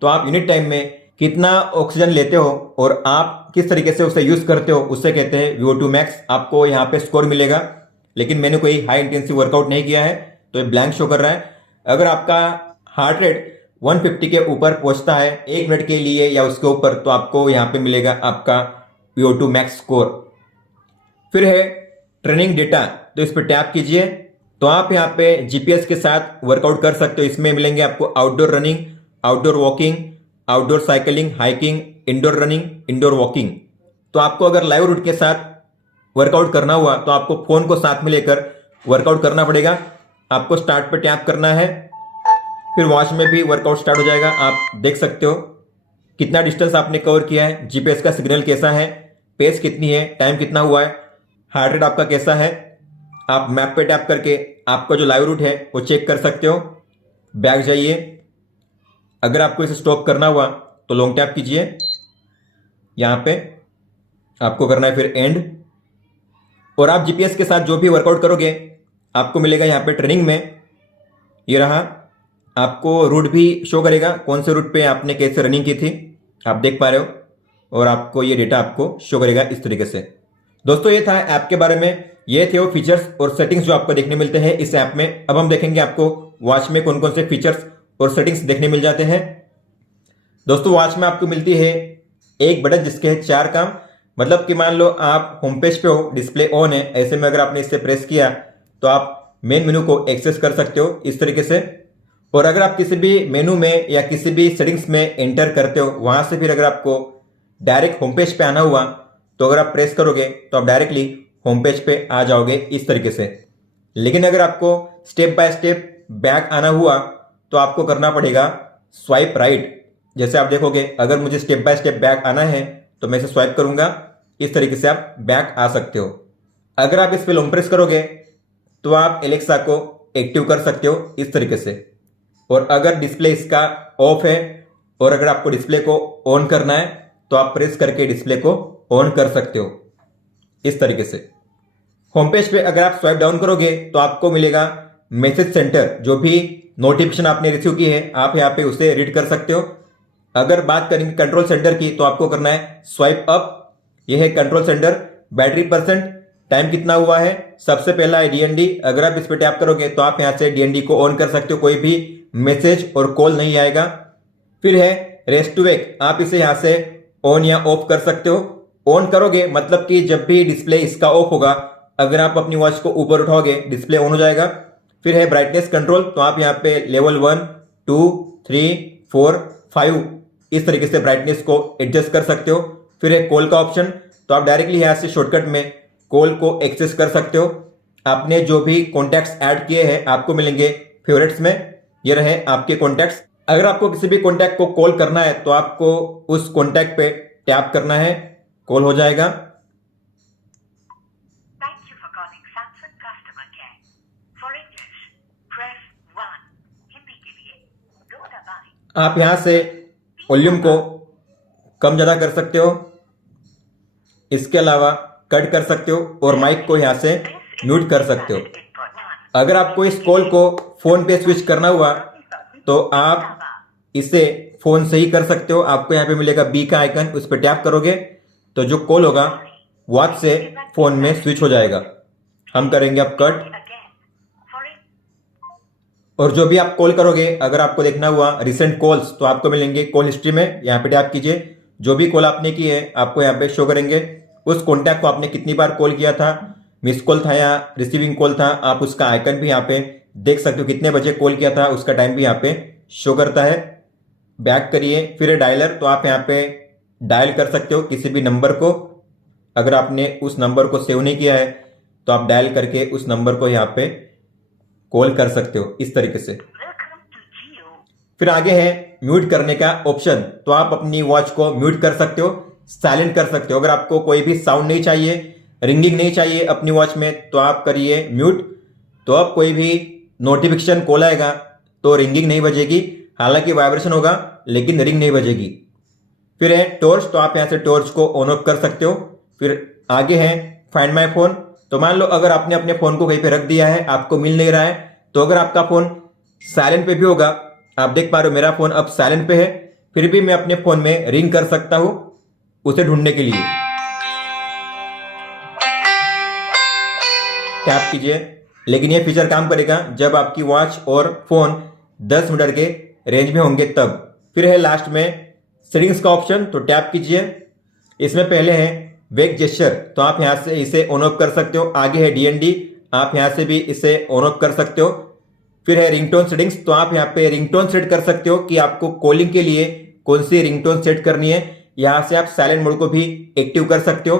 तो आप यूनिट टाइम में कितना ऑक्सीजन लेते हो और आप किस तरीके से उसे यूज करते हो उससे कहते हैं VO2 मैक्स। आपको यहाँ पे स्कोर मिलेगा, लेकिन मैंने कोई हाई इंटेंसिव वर्कआउट नहीं किया है तो ये ब्लैंक शो कर रहा है। अगर आपका हार्ट रेट 150 के ऊपर पहुंचता है 1 मिनट के लिए या उसके ऊपर तो आपको यहाँ पे मिलेगा आपका VO2 मैक्स स्कोर। फिर है ट्रेनिंग डेटा, तो इस पर टैप कीजिए तो आप यहाँ पे GPS के साथ वर्कआउट कर सकते हो। इसमें मिलेंगे आपको outdoor running, outdoor walking, outdoor cycling, hiking, indoor running, indoor walking. तो आपको अगर लाइव रूट के साथ वर्कआउट करना हुआ तो आपको फोन को साथ में लेकर वर्कआउट करना पड़ेगा। आपको स्टार्ट पे टैप करना है, फिर वॉच में भी वर्कआउट स्टार्ट हो जाएगा। आप देख सकते हो कितना डिस्टेंस आपने कवर किया है, GPS का सिग्नल कैसा है, पेस कितनी है, टाइम कितना हुआ है, हार्ट रेट आपका कैसा है। आप मैप पे टैप करके आपका जो लाइव रूट है वो चेक कर सकते हो। बैक जाइए, अगर आपको इसे स्टॉप करना हुआ तो लॉन्ग टैप कीजिए, यहां पे आपको करना है फिर एंड। और आप GPS के साथ जो भी वर्कआउट करोगे आपको मिलेगा यहाँ पे ट्रेनिंग में, ये रहा, आपको रूट भी शो करेगा कौन से रूट पे आपने कैसे रनिंग की थी, आप देख पा रहे हो। और आपको ये डेटा आपको शो करेगा इस तरीके से। दोस्तों ये था ऐप के बारे में, ये थे वो फीचर्स और सेटिंग्स जो आपको देखने मिलते हैं इस ऐप में। अब हम देखेंगे आपको वॉच में कौन कौन से फीचर्स और सेटिंग्स देखने मिल जाते हैं। दोस्तों वॉच में आपको मिलती है एक बटन जिसके है 4 काम। मतलब कि मान लो आप होम पेज पे हो, डिस्प्ले ऑन है, ऐसे में अगर आपने इससे प्रेस किया तो आप मेन मेनू को एक्सेस कर सकते हो इस तरीके से। और अगर आप किसी भी मेनू में या किसी भी सेटिंग्स में एंटर करते हो वहां से फिर अगर आपको डायरेक्ट होम पेज पे आना हुआ तो अगर आप प्रेस करोगे तो आप डायरेक्टली होम पेज पे आ जाओगे इस तरीके से। लेकिन अगर आपको स्टेप बाय स्टेप बैक आना हुआ तो आपको करना पड़ेगा स्वाइप राइट। जैसे आप देखोगे अगर मुझे स्टेप बाय स्टेप बैक आना है तो मैं इसे स्वाइप करूंगा, इस तरीके से आप बैक आ सकते हो। अगर आप इस पे लॉन्ग प्रेस करोगे तो आप एलेक्सा को एक्टिव कर सकते हो इस तरीके से। और अगर डिस्प्ले इसका ऑफ है और अगर आपको डिस्प्ले को ऑन करना है तो आप प्रेस करके डिस्प्ले को ऑन कर सकते हो इस तरीके से। होम पेज पे अगर आप स्वाइप डाउन करोगे तो आपको मिलेगा मैसेज सेंटर, जो भी नोटिफिकेशन आपने रिसीव की है आप यहाँ पे उसे रीड कर सकते हो। अगर बात करेंगे कंट्रोल सेंटर की तो आपको करना है स्वाइप अप, यह है control centre. Battery percent, time कितना हुआ है, सबसे पहला है DND। अगर आप इस पर टैप करोगे तो आप यहाँ से DND को ऑन कर सकते हो, कोई भी मैसेज और कॉल नहीं आएगा। फिर है रेस्ट टू वेक, आप इसे यहाँ से ऑन या ऑफ कर सकते हो। ऑन करोगे मतलब कि जब भी डिस्प्ले इसका ऑफ होगा, अगर आप अपनी वॉच को ऊपर उठाओगे डिस्प्ले ऑन हो जाएगा। फिर है ब्राइटनेस कंट्रोल, तो आप यहाँ पे लेवल 1, 2, 3, 4, 5 इस तरीके से ब्राइटनेस को एडजस्ट कर सकते हो। फिर है कॉल का ऑप्शन, तो आप डायरेक्टली यहाँ से शॉर्टकट में कॉल को एक्सेस कर सकते हो। आपने जो भी कॉन्टैक्ट्स ऐड किए हैं आपको मिलेंगे फेवरेट्स में, ये रहे आपके कॉन्टैक्ट्स। अगर आपको किसी भी कॉन्टैक्ट को कॉल करना है तो आपको उस कॉन्टैक्ट पे टैप करना है, कॉल हो जाएगा। आप यहां से वॉल्यूम को कम ज्यादा कर सकते हो, इसके अलावा कट कर सकते हो और माइक को यहां से म्यूट कर सकते हो। अगर आपको इस कॉल को फोन पे स्विच करना हुआ तो आप इसे फोन से ही कर सकते हो। आपको यहाँ पे मिलेगा बी का आइकन, उस पर टैप करोगे तो जो कॉल होगा वॉच से फोन में स्विच हो जाएगा। हम करेंगे अब कट। और जो भी आप कॉल करोगे अगर आपको देखना हुआ रिसेंट कॉल्स तो आपको मिलेंगे कॉल हिस्ट्री में, यहाँ पे टैप कीजिए। जो भी कॉल आपने की है आपको यहाँ पे शो करेंगे। उस कॉन्टैक्ट को आपने कितनी बार कॉल किया था, मिस कॉल था या रिसीविंग कॉल था, आप उसका आइकन भी यहाँ पे देख सकते हो, कितने बजे कॉल किया था उसका टाइम भी यहाँ पे शो करता है। बैक करिए, फिर डायलर, तो आप यहाँ पे डायल कर सकते हो किसी भी नंबर को। अगर आपने उस नंबर को सेव नहीं किया है तो आप डायल करके उस नंबर को यहाँ पे कॉल कर सकते हो इस तरीके से। फिर आगे है म्यूट करने का ऑप्शन, तो आप अपनी वॉच को म्यूट कर सकते हो, साइलेंट कर सकते हो। अगर आपको कोई भी साउंड नहीं चाहिए, रिंगिंग नहीं चाहिए अपनी वॉच में, तो आप करिए म्यूट। तो अब कोई भी नोटिफिकेशन कॉल आएगा तो रिंगिंग नहीं बजेगी, हालांकि वाइब्रेशन होगा लेकिन रिंग नहीं बजेगी। फिर है टॉर्च, तो आप यहां से टॉर्च को ऑन ऑफ कर सकते हो। फिर आगे है फाइंड माय फोन, तो मान लो अगर आपने अपने फोन को कहीं पे रख दिया है, आपको मिल नहीं रहा है, तो अगर आपका फोन साइलेंट पे भी होगा, आप देख पा रहे हो मेरा फोन अब साइलेंट पे है, फिर भी मैं अपने फोन में रिंग कर सकता हूं उसे ढूंढने के लिए। टैप कीजिए, लेकिन यह फीचर काम करेगा जब आपकी वॉच और फोन 10 मीटर के रेंज में होंगे तब। फिर है लास्ट में सेटिंग्स का ऑप्शन, तो टैप कीजिए। इसमें पहले है वेक जेस्चर, तो आप यहां से इसे ऑन ऑफ कर सकते हो। आगे है डीएनडी, आप यहां से भी इसे ऑन ऑफ कर सकते हो। फिर है रिंगटोन सेटिंग्स, तो आप यहां पे रिंगटोन सेट कर सकते हो कि आपको कॉलिंग के लिए कौन सी रिंगटोन सेट करनी है। यहां से आप साइलेंट मोड को भी एक्टिव कर सकते हो।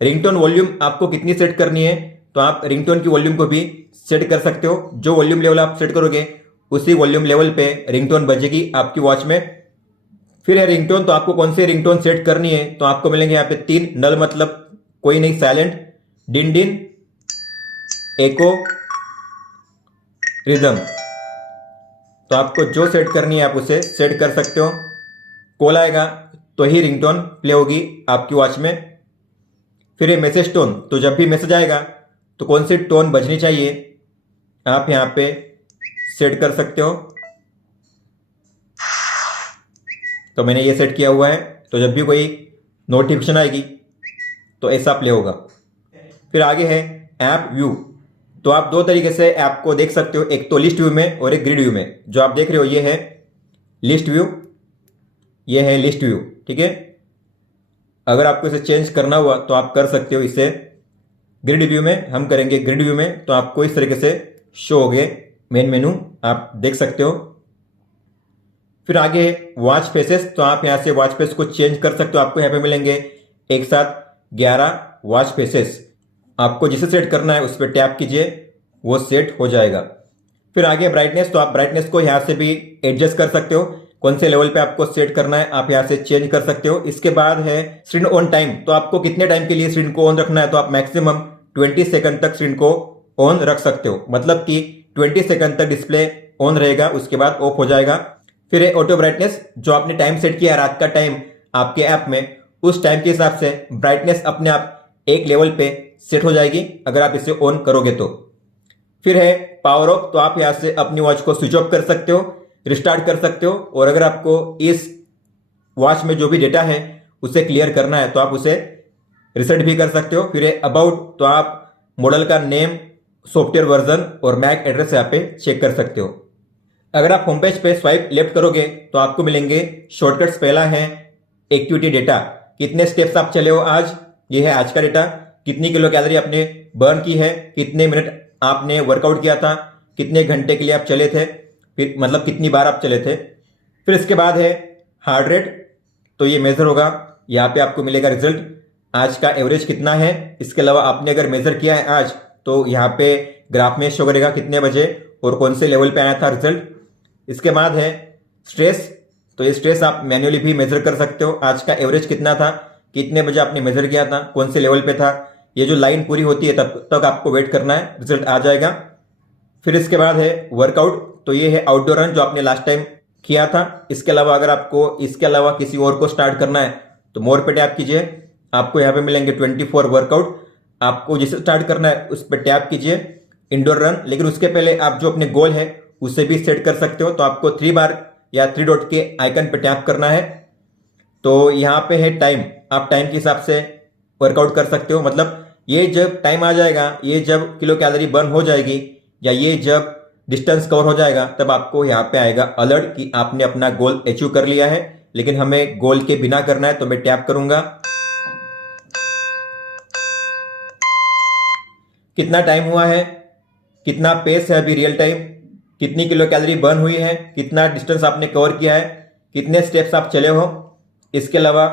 रिंगटोन वॉल्यूम आपको कितनी सेट करनी है, तो आप रिंगटोन की वॉल्यूम को भी सेट कर सकते हो। जो वॉल्यूम लेवल आप सेट करोगे उसी वॉल्यूम लेवल पे रिंगटोन बजेगी आपकी वॉच में। फिर है रिंगटोन, तो आपको कौन सी रिंगटोन सेट करनी है, तो आपको मिलेंगे यहाँ पे 3 नल, मतलब कोई नहीं, साइलेंट, डिन डिन, एको, रिदम। तो आपको जो सेट करनी है आप उसे सेट कर सकते हो। कॉल आएगा तो ही रिंगटोन प्ले होगी आपकी वॉच में। फिर है मैसेज टोन, तो जब भी मैसेज आएगा तो कौन सी टोन बजनी चाहिए आप यहाँ पे सेट कर सकते हो। तो मैंने ये सेट किया हुआ है, तो जब भी कोई नोटिफिकेशन आएगी तो ऐसा प्ले होगा। फिर आगे है ऐप व्यू, तो आप 2 तरीके से ऐप को देख सकते हो, एक तो लिस्ट व्यू में और एक ग्रिड व्यू में। जो आप देख रहे हो ये है लिस्ट व्यू, ये है लिस्ट व्यू, ठीक है। अगर आपको इसे चेंज करना हुआ तो आप कर सकते हो इसे ग्रिड व्यू में। हम करेंगे ग्रिड व्यू में, तो आपको इस तरीके से शो हो गए मेन मेनू, आप देख सकते हो। फिर आगे वॉच फेसेस, तो आप यहां से वॉच फेस को चेंज कर सकते हो। आपको यहां पे मिलेंगे एक साथ 11 वॉच फेसेस। आपको जिसे सेट करना है उस पर टैप कीजिए, वो सेट हो जाएगा। फिर आगे ब्राइटनेस, तो आप ब्राइटनेस को यहां से भी एडजस्ट कर सकते हो, कौन से लेवल पे आपको सेट करना है आप यहां से चेंज कर सकते हो। इसके बाद है स्क्रीन ऑन टाइम, तो आपको कितने टाइम के लिए स्क्रीन को ऑन रखना है, तो आप मैक्सिमम 20 सेकंड तक स्क्रीन को ऑन रख सकते हो, मतलब कि 20 सेकंड तक डिस्प्ले ऑन रहेगा, उसके बाद ऑफ हो जाएगा। फिर है ऑटो ब्राइटनेस, जो आपने टाइम सेट किया है रात का टाइम आपके ऐप में, उस टाइम के हिसाब से ब्राइटनेस अपने आप एक लेवल पे सेट हो जाएगी अगर आप इसे ऑन करोगे तो। फिर है पावर ऑफ, तो आप यहां से अपनी वॉच को स्विच ऑफ कर सकते हो, रिस्टार्ट कर सकते हो, और अगर आपको इस वॉच में जो भी डेटा है उसे क्लियर करना है तो आप उसे रिसेट भी कर सकते हो। फिर है अबाउट, तो आप मॉडल का नेम, सॉफ्टवेयर वर्जन और मैक एड्रेस यहाँ पे चेक कर सकते हो। अगर आप होम पेज पे स्वाइप लेफ्ट करोगे तो आपको मिलेंगे शॉर्टकट्स। पहला है एक्टिविटी डेटा, कितने स्टेप्स आप चले हो आज, ये है आज का डेटा। कितनी किलो कैलोरी आपने बर्न की है, कितने मिनट आपने वर्कआउट किया था, कितने घंटे के लिए आप चले थे, फिर मतलब कितनी बार आप चले थे। फिर इसके बाद है हार्ट रेट, तो ये मेजर होगा, यहाँ पे आपको मिलेगा रिजल्ट, आज का एवरेज कितना है। इसके अलावा आपने अगर मेजर किया है आज तो यहाँ पे ग्राफ में शो करेगा कितने बजे और कौन से लेवल पे आया था रिजल्ट। इसके बाद है स्ट्रेस, तो ये स्ट्रेस आप मैन्युअली भी मेजर कर सकते हो, आज का एवरेज कितना था, कितने बजे आपने मेजर किया था, कौन से लेवल पे था। ये जो लाइन पूरी होती है तब तक आपको वेट करना है, रिजल्ट आ जाएगा। फिर इसके बाद है वर्कआउट, तो ये है आउटडोर रन जो आपने लास्ट टाइम किया था। इसके अलावा अगर आपको इसके अलावा किसी और को स्टार्ट करना है तो मोर पे टैप कीजिए, आपको यहाँ पे मिलेंगे 24 वर्कआउट। आपको जिसे स्टार्ट करना है उस पर टैप कीजिए इंडोर रन, लेकिन उसके पहले आप जो अपने गोल है उसे भी सेट कर सकते हो। तो आपको 3 बार या 3 डॉट के आइकन पे टैप करना है। तो यहाँ पे है टाइम, आप टाइम के हिसाब से वर्कआउट कर सकते हो, मतलब ये जब टाइम आ जाएगा, ये जब किलो कैलोरी बर्न हो जाएगी या ये जब डिस्टेंस कवर हो जाएगा, तब आपको यहाँ पे आएगा अलर्ट कि आपने अपना गोल अचीव कर लिया है। लेकिन हमें गोल के बिना करना है तो मैं टैप करूंगा। कितना टाइम हुआ है, कितना पेस है अभी रियल टाइम, कितनी किलो कैलोरी बर्न हुई है, कितना डिस्टेंस आपने कवर किया है, कितने स्टेप्स आप चले हो। इसके अलावा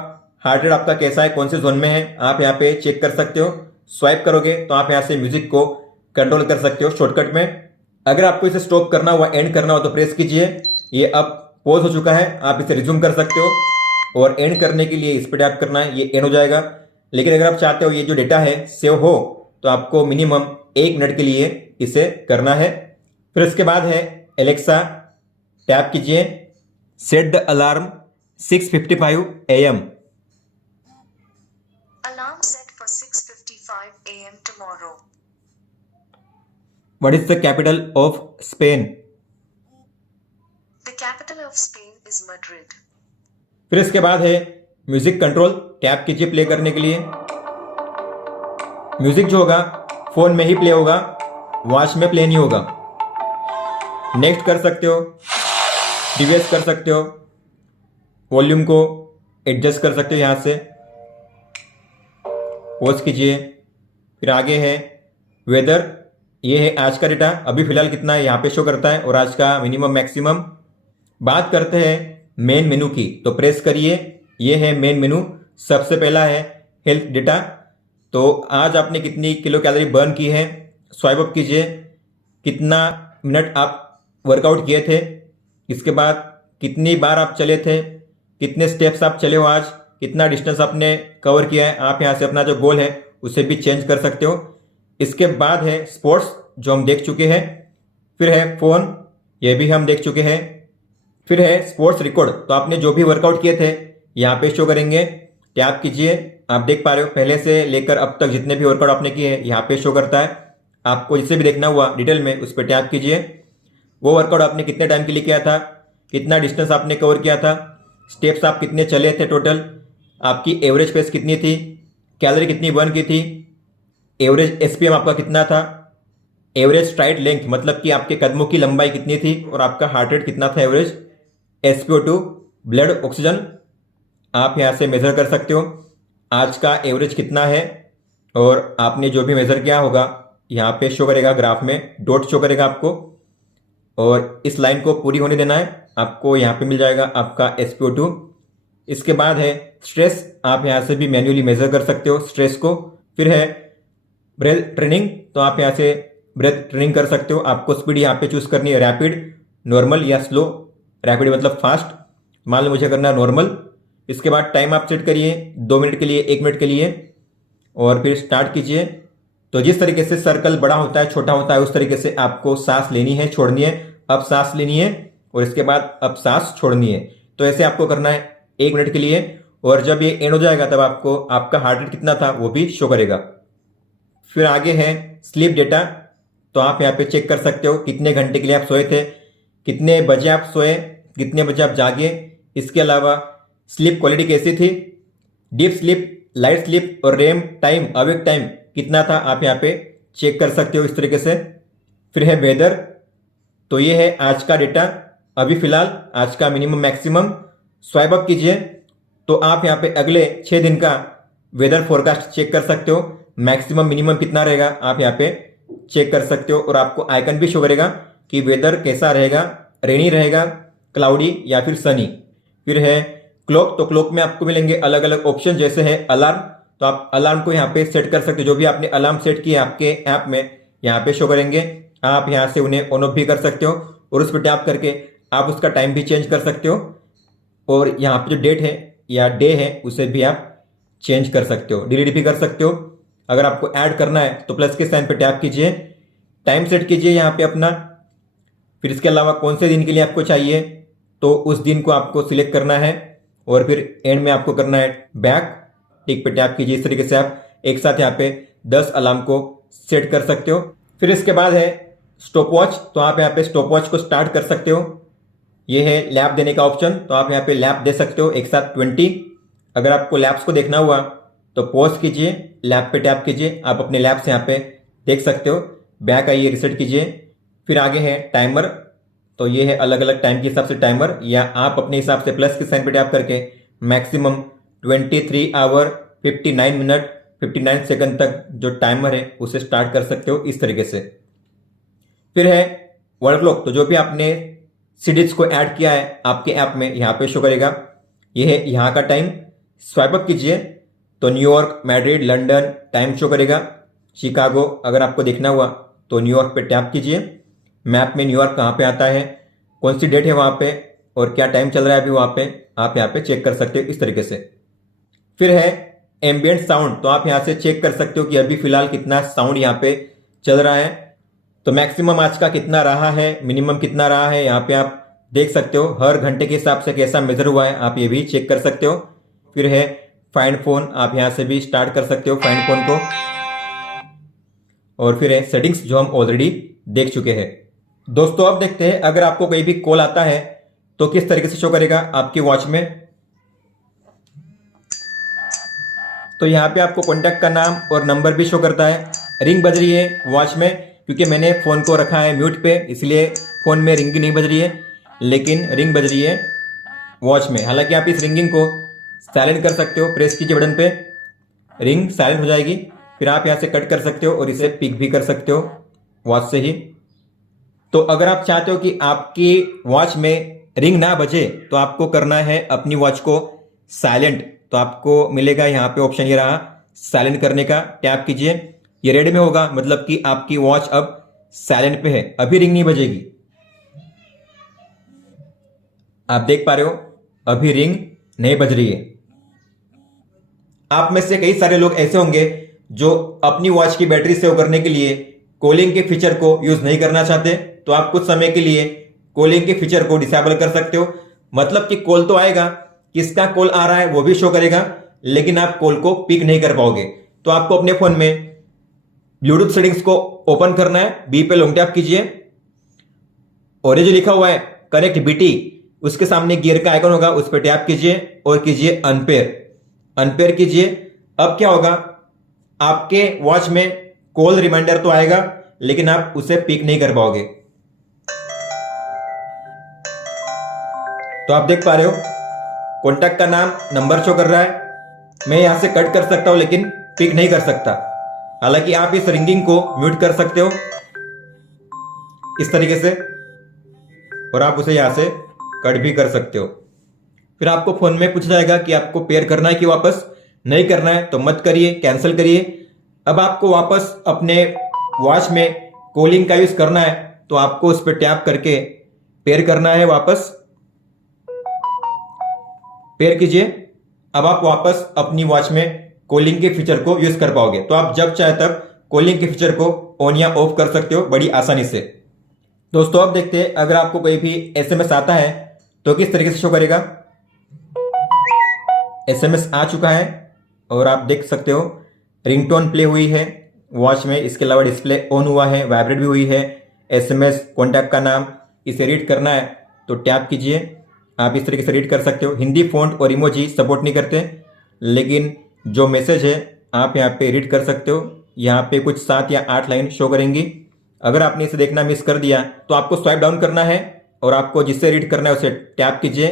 हार्ट रेट आपका कैसा है, कौन से जोन में है, आप यहाँ पे चेक कर सकते हो। स्वाइप करोगे तो आप यहाँ से म्यूजिक को कंट्रोल कर सकते हो शॉर्टकट में। अगर आपको इसे स्टॉप करना हो, एंड करना हो तो प्रेस कीजिए। ये अब पॉज हो चुका है, आप इसे रिज्यूम कर सकते हो और एंड करने के लिए इस पर टैप करना है, ये एंड हो जाएगा। लेकिन अगर आप चाहते हो ये जो डेटा है सेव हो तो आपको मिनिमम 1 मिनट के लिए इसे करना है। फिर इसके बाद है एलेक्सा, टैप कीजिए set the alarm 6:55 AM। Alarm set for 6:55 a.m. tomorrow. What is the capital of Spain? The capital of Spain is Madrid. फिर इसके बाद है म्यूजिक कंट्रोल, टैप कीजिए प्ले करने के लिए। म्यूजिक जो होगा फोन में ही प्ले होगा, वॉच में प्ले नहीं होगा। नेक्स्ट कर सकते हो, डिवेस कर सकते हो, वॉल्यूम को एडजस्ट कर सकते हो यहां से। पॉज कीजिए। फिर आगे है वेदर, ये है आज का डेटा, अभी फिलहाल कितना है यहाँ पे शो करता है और आज का मिनिमम मैक्सिमम। बात करते हैं मेन मेनू की, तो प्रेस करिए, ये है मेन मेनू। सबसे पहला है हेल्थ डेटा, तो आज आपने कितनी किलो कैलोरी बर्न की है, स्वाइप अप कीजिए। कितना मिनट आप वर्कआउट किए थे, इसके बाद कितनी बार आप चले थे, कितने स्टेप्स आप चले हो आज, कितना डिस्टेंस आपने कवर किया है। आप यहाँ से अपना जो गोल है उसे भी चेंज कर सकते हो। इसके बाद है स्पोर्ट्स, जो हम देख चुके हैं। फिर है फोन, ये भी हम देख चुके हैं। फिर है स्पोर्ट्स रिकॉर्ड, तो आपने जो भी वर्कआउट किए थे यहाँ पे शो करेंगे। टैप कीजिए, आप देख पा रहे हो पहले से लेकर अब तक जितने भी वर्कआउट आपने किए हैं यहाँ पे शो करता है। आपको जिसे भी देखना हुआ डिटेल में उस पर टैप कीजिए। वो वर्कआउट आपने कितने टाइम के लिए किया था, कितना डिस्टेंस आपने कवर किया था, स्टेप्स आप कितने चले थे टोटल, आपकी एवरेज पेस कितनी थी, कैलोरी कितनी बर्न की थी, एवरेज एसपीएम आपका कितना था, एवरेज स्ट्राइड लेंथ मतलब कि आपके कदमों की लंबाई कितनी थी और आपका हार्ट रेट कितना था एवरेज, SpO2 ब्लड ऑक्सीजन आप यहाँ से मेजर कर सकते हो। आज का एवरेज कितना है और आपने जो भी मेजर किया होगा यहाँ पे शो करेगा, ग्राफ में डॉट शो करेगा आपको, और इस लाइन को पूरी होने देना है। आपको यहाँ पे मिल जाएगा आपका SpO2। इसके बाद है स्ट्रेस, आप यहाँ से भी मैन्युअली मेजर कर सकते हो स्ट्रेस को। फिर है ब्रेथ ट्रेनिंग, तो आप यहाँ से ब्रेथ ट्रेनिंग कर सकते हो। आपको स्पीड यहाँ पे चूज करनी है, रैपिड, नॉर्मल या स्लो। रैपिड मतलब फास्ट, मान लो मुझे करना है नॉर्मल। इसके बाद टाइम आप सेट करिए 2 मिनट के लिए, 1 मिनट के लिए, और फिर स्टार्ट कीजिए। तो जिस तरीके से सर्कल बड़ा होता है छोटा होता है उस तरीके से आपको सांस लेनी है, छोड़नी है। अब सांस लेनी है और इसके बाद अब सांस छोड़नी है। तो ऐसे आपको करना है 1 मिनट के लिए, और जब ये एंड हो जाएगा तब आपको आपका हार्ट रेट कितना था वो भी शो करेगा। फिर आगे है स्लीप डेटा, तो आप यहाँ पे चेक कर सकते हो कितने घंटे के लिए आप सोए थे, कितने बजे आप सोए, कितने बजे आप जागे। इसके अलावा स्लीप क्वालिटी कैसी थी, डीप स्लीप, लाइट स्लीप और रेम टाइम, अवेक टाइम कितना था, आप यहाँ पे चेक कर सकते हो इस तरीके से। फिर है वेदर, तो ये है आज का डेटा, अभी फिलहाल आज का मिनिमम मैक्सिमम। स्वाइप अप कीजिए तो आप यहाँ पे अगले 6 दिन का वेदर फोरकास्ट चेक कर सकते हो। मैक्सिमम मिनिमम कितना रहेगा आप यहाँ पे चेक कर सकते हो, और आपको आइकन भी शो करेगा कि वेदर कैसा रहेगा, रेनी रहेगा, क्लाउडी या फिर सनी। फिर है क्लॉक, तो क्लॉक में आपको मिलेंगे अलग अलग ऑप्शन, जैसे है अलार्म, तो आप अलार्म को यहाँ पे सेट कर सकते हो। जो भी आपने अलार्म सेट किया आपके ऐप में यहाँ पे शो करेंगे। आप यहाँ से उन्हें ऑन ऑफ भी कर सकते हो और उस पर टैप करके आप उसका टाइम भी चेंज कर सकते हो, और यहाँ पे जो डेट है या डे है उसे भी आप चेंज कर सकते हो, डिलीट भी कर सकते हो। अगर आपको ऐड करना है तो प्लस के साइन पे टैप कीजिए, टाइम सेट कीजिए यहाँ पे अपना। फिर इसके अलावा कौन से दिन के लिए आपको चाहिए तो उस दिन को आपको सिलेक्ट करना है, और फिर एंड में आपको करना है बैक, टिक पे टैप कीजिए। इस तरीके से आप एक साथ यहाँ पे 10 अलार्म को सेट कर सकते हो। फिर इसके बाद है स्टॉप वॉच, तो आप यहाँ पे स्टॉप वॉच को स्टार्ट कर सकते हो। ये है लैप देने का ऑप्शन, तो आप यहाँ पे लैप दे सकते हो एक साथ 20। अगर आपको लैप्स को देखना हुआ तो पॉज कीजिए, लैप पे टैप कीजिए, आप अपने लैप्स यहाँ पे देख सकते हो। बैक आइए, रिसेट कीजिए। फिर आगे है टाइमर, तो ये है अलग अलग टाइम के हिसाब से टाइमर, या आप अपने हिसाब से प्लस के साइन पे टैप करके मैक्सिमम 23 आवर 59 मिनट 59 सेकंड तक जो टाइमर है उसे स्टार्ट कर सकते हो इस तरीके से। फिर है वर्ल्ड क्लॉक, तो जो भी आपने सिटीज को ऐड किया है आपके ऐप में यहाँ पे शो करेगा। यह है यहाँ का टाइम। स्वाइप अप कीजिए तो New York, Madrid, London time show करेगा। शिकागो अगर आपको देखना हुआ तो न्यूयॉर्क पे टैप कीजिए। मैप में न्यूयॉर्क कहाँ पे आता है, कौन सी डेट है वहाँ पे और क्या टाइम चल रहा है अभी वहाँ पे, आप यहाँ पे चेक कर सकते हो इस तरीके से। फिर है एम्बियंट साउंड, तो आप यहाँ से चेक कर सकते हो कि अभी फिलहाल कितना साउंड यहाँ पे चल रहा है। तो मैक्सिमम आज का कितना रहा है, मिनिमम कितना रहा है, यहाँ पे आप देख सकते हो। हर घंटे के हिसाब से कैसा मेजर हुआ है आप ये भी चेक कर सकते हो। फिर है फाइंड फोन, आप यहाँ से भी स्टार्ट कर सकते हो फाइंड फोन को। और फिर है सेटिंग्स जो हम ऑलरेडी देख चुके हैं। दोस्तों अब देखते हैं अगर आपको कोई भी कॉल आता है तो किस तरीके से शो करेगा आपकी वॉच में। तो यहाँ पे आपको कॉन्टैक्ट का नाम और नंबर भी शो करता है। रिंग बज रही है वॉच में, क्योंकि मैंने फ़ोन को रखा है म्यूट पे, इसलिए फ़ोन में रिंग नहीं बज रही है, लेकिन रिंग बज रही है वॉच में। हालांकि आप इस रिंगिंग को साइलेंट कर सकते हो, प्रेस कीजिए बटन पे, रिंग साइलेंट हो जाएगी। फिर आप यहाँ से कट कर सकते हो और इसे पिक भी कर सकते हो वॉच से ही। तो अगर आप चाहते हो कि आपकी वॉच में रिंग ना बजे तो आपको करना है अपनी वॉच को साइलेंट। तो आपको मिलेगा यहाँ पे ऑप्शन, ये रहा साइलेंट करने का, टैप कीजिए। ये रेड में होगा, मतलब कि आपकी वॉच अब साइलेंट पे है, अभी रिंग नहीं बजेगी। आप देख पा रहे हो अभी रिंग नहीं बज रही है। आप में से कई सारे लोग ऐसे होंगे जो अपनी वॉच की बैटरी सेव करने के लिए कॉलिंग के फीचर को यूज नहीं करना चाहते। तो आप कुछ समय के लिए कॉलिंग के फीचर को डिसेबल कर सकते हो। मतलब कि कॉल तो आएगा, किसका कॉल आ रहा है वो भी शो करेगा, लेकिन आप कॉल को पिक नहीं कर पाओगे। तो आपको अपने फोन में ब्लूटूथ सेटिंग्स को ओपन करना है, बी पे लॉन्ग टैप कीजिए और ये जो लिखा हुआ है कनेक्ट बीटी, उसके सामने गियर का आइकन होगा, उस पर टैप कीजिए और कीजिए अनपेयर कीजिए। अब क्या होगा, आपके वॉच में कॉल रिमाइंडर तो आएगा लेकिन आप उसे पिक नहीं कर पाओगे। तो आप देख पा रहे हो कॉन्टैक्ट का नाम, नंबर शो कर रहा है। मैं यहां से कट कर सकता हूं लेकिन पिक नहीं कर सकता। हालांकि आप इस रिंगिंग को म्यूट कर सकते हो इस तरीके से, और आप उसे यहां से कट भी कर सकते हो। फिर आपको फोन में पूछ जाएगा कि आपको पेयर करना है कि वापस नहीं करना है, तो मत करिए, कैंसिल करिए। अब आपको वापस अपने वॉच में कॉलिंग का यूज करना है तो आपको उस पर टैप करके पेयर करना है, वापस पेयर कीजिए। अब आप वापस अपनी वॉच में कॉलिंग के फीचर को यूज कर पाओगे। तो आप जब चाहे तब कॉलिंग के फीचर को ऑन या ऑफ कर सकते हो बड़ी आसानी से। दोस्तों अब देखते हैं अगर आपको कोई भी एसएमएस आता है तो किस तरीके से शो करेगा। एसएमएस आ चुका है और आप देख सकते हो रिंगटोन प्ले हुई है वॉच में, इसके अलावा डिस्प्ले ऑन हुआ है, वाइब्रेट भी हुई है। एसएमएस, कॉन्टैक्ट का नाम, इसे रीड करना है तो टैप कीजिए। आप इस तरीके से रीड कर सकते हो। हिंदी फॉन्ट और इमोजी सपोर्ट नहीं करते, लेकिन जो मैसेज है आप यहाँ पे रीड कर सकते हो। यहाँ पे कुछ 7 या 8 लाइन शो करेंगी। अगर आपने इसे देखना मिस कर दिया तो आपको स्वाइप डाउन करना है और आपको जिससे रीड करना है उसे टैप कीजिए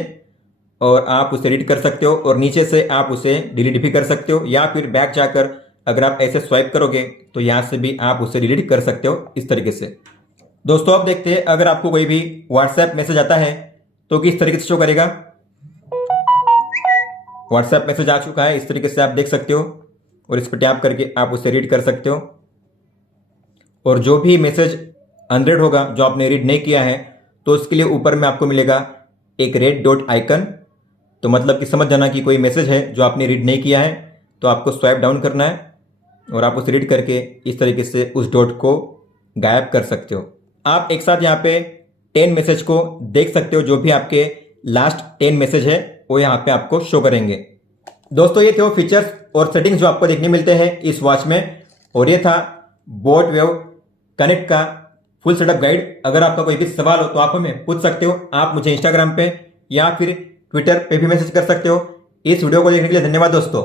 और आप उसे रीड कर सकते हो, और नीचे से आप उसे डिलीट भी कर सकते हो, या फिर बैक जाकर अगर आप ऐसे स्वाइप करोगे तो यहाँ से भी आप उसे डिलीट कर सकते हो इस तरीके से। दोस्तों अब देखते हैं अगर आपको कोई भी व्हाट्सएप मैसेज आता है तो किस तरीके से शो करेगा। व्हाट्सएप मैसेज आ चुका है, इस तरीके से आप देख सकते हो, और इस पर टैप करके आप उसे रीड कर सकते हो। और जो भी मैसेज अनरेड होगा, जो आपने रीड नहीं किया है, तो उसके लिए ऊपर में आपको मिलेगा एक रेड डॉट आइकन। तो मतलब कि समझ जाना कि कोई मैसेज है जो आपने रीड नहीं किया है, तो आपको स्वाइप डाउन करना है और आप उसे रीड करके इस तरीके से उस डॉट को गायब कर सकते हो। आप एक साथ यहाँ पे 10 मैसेज को देख सकते हो, जो भी आपके लास्ट 10 मैसेज है वो यहाँ पे आपको शो करेंगे। दोस्तों ये थे वो फीचर्स और सेटिंग्स जो आपको देखने मिलते हैं इस वॉच में, और ये था बोट वेव कनेक्ट का फुल सेटअप गाइड। अगर आपका कोई भी सवाल हो तो आप हमें पूछ सकते हो। आप मुझे इंस्टाग्राम पे या फिर ट्विटर पे भी मैसेज कर सकते हो। इस वीडियो को देखने के लिए धन्यवाद दोस्तों।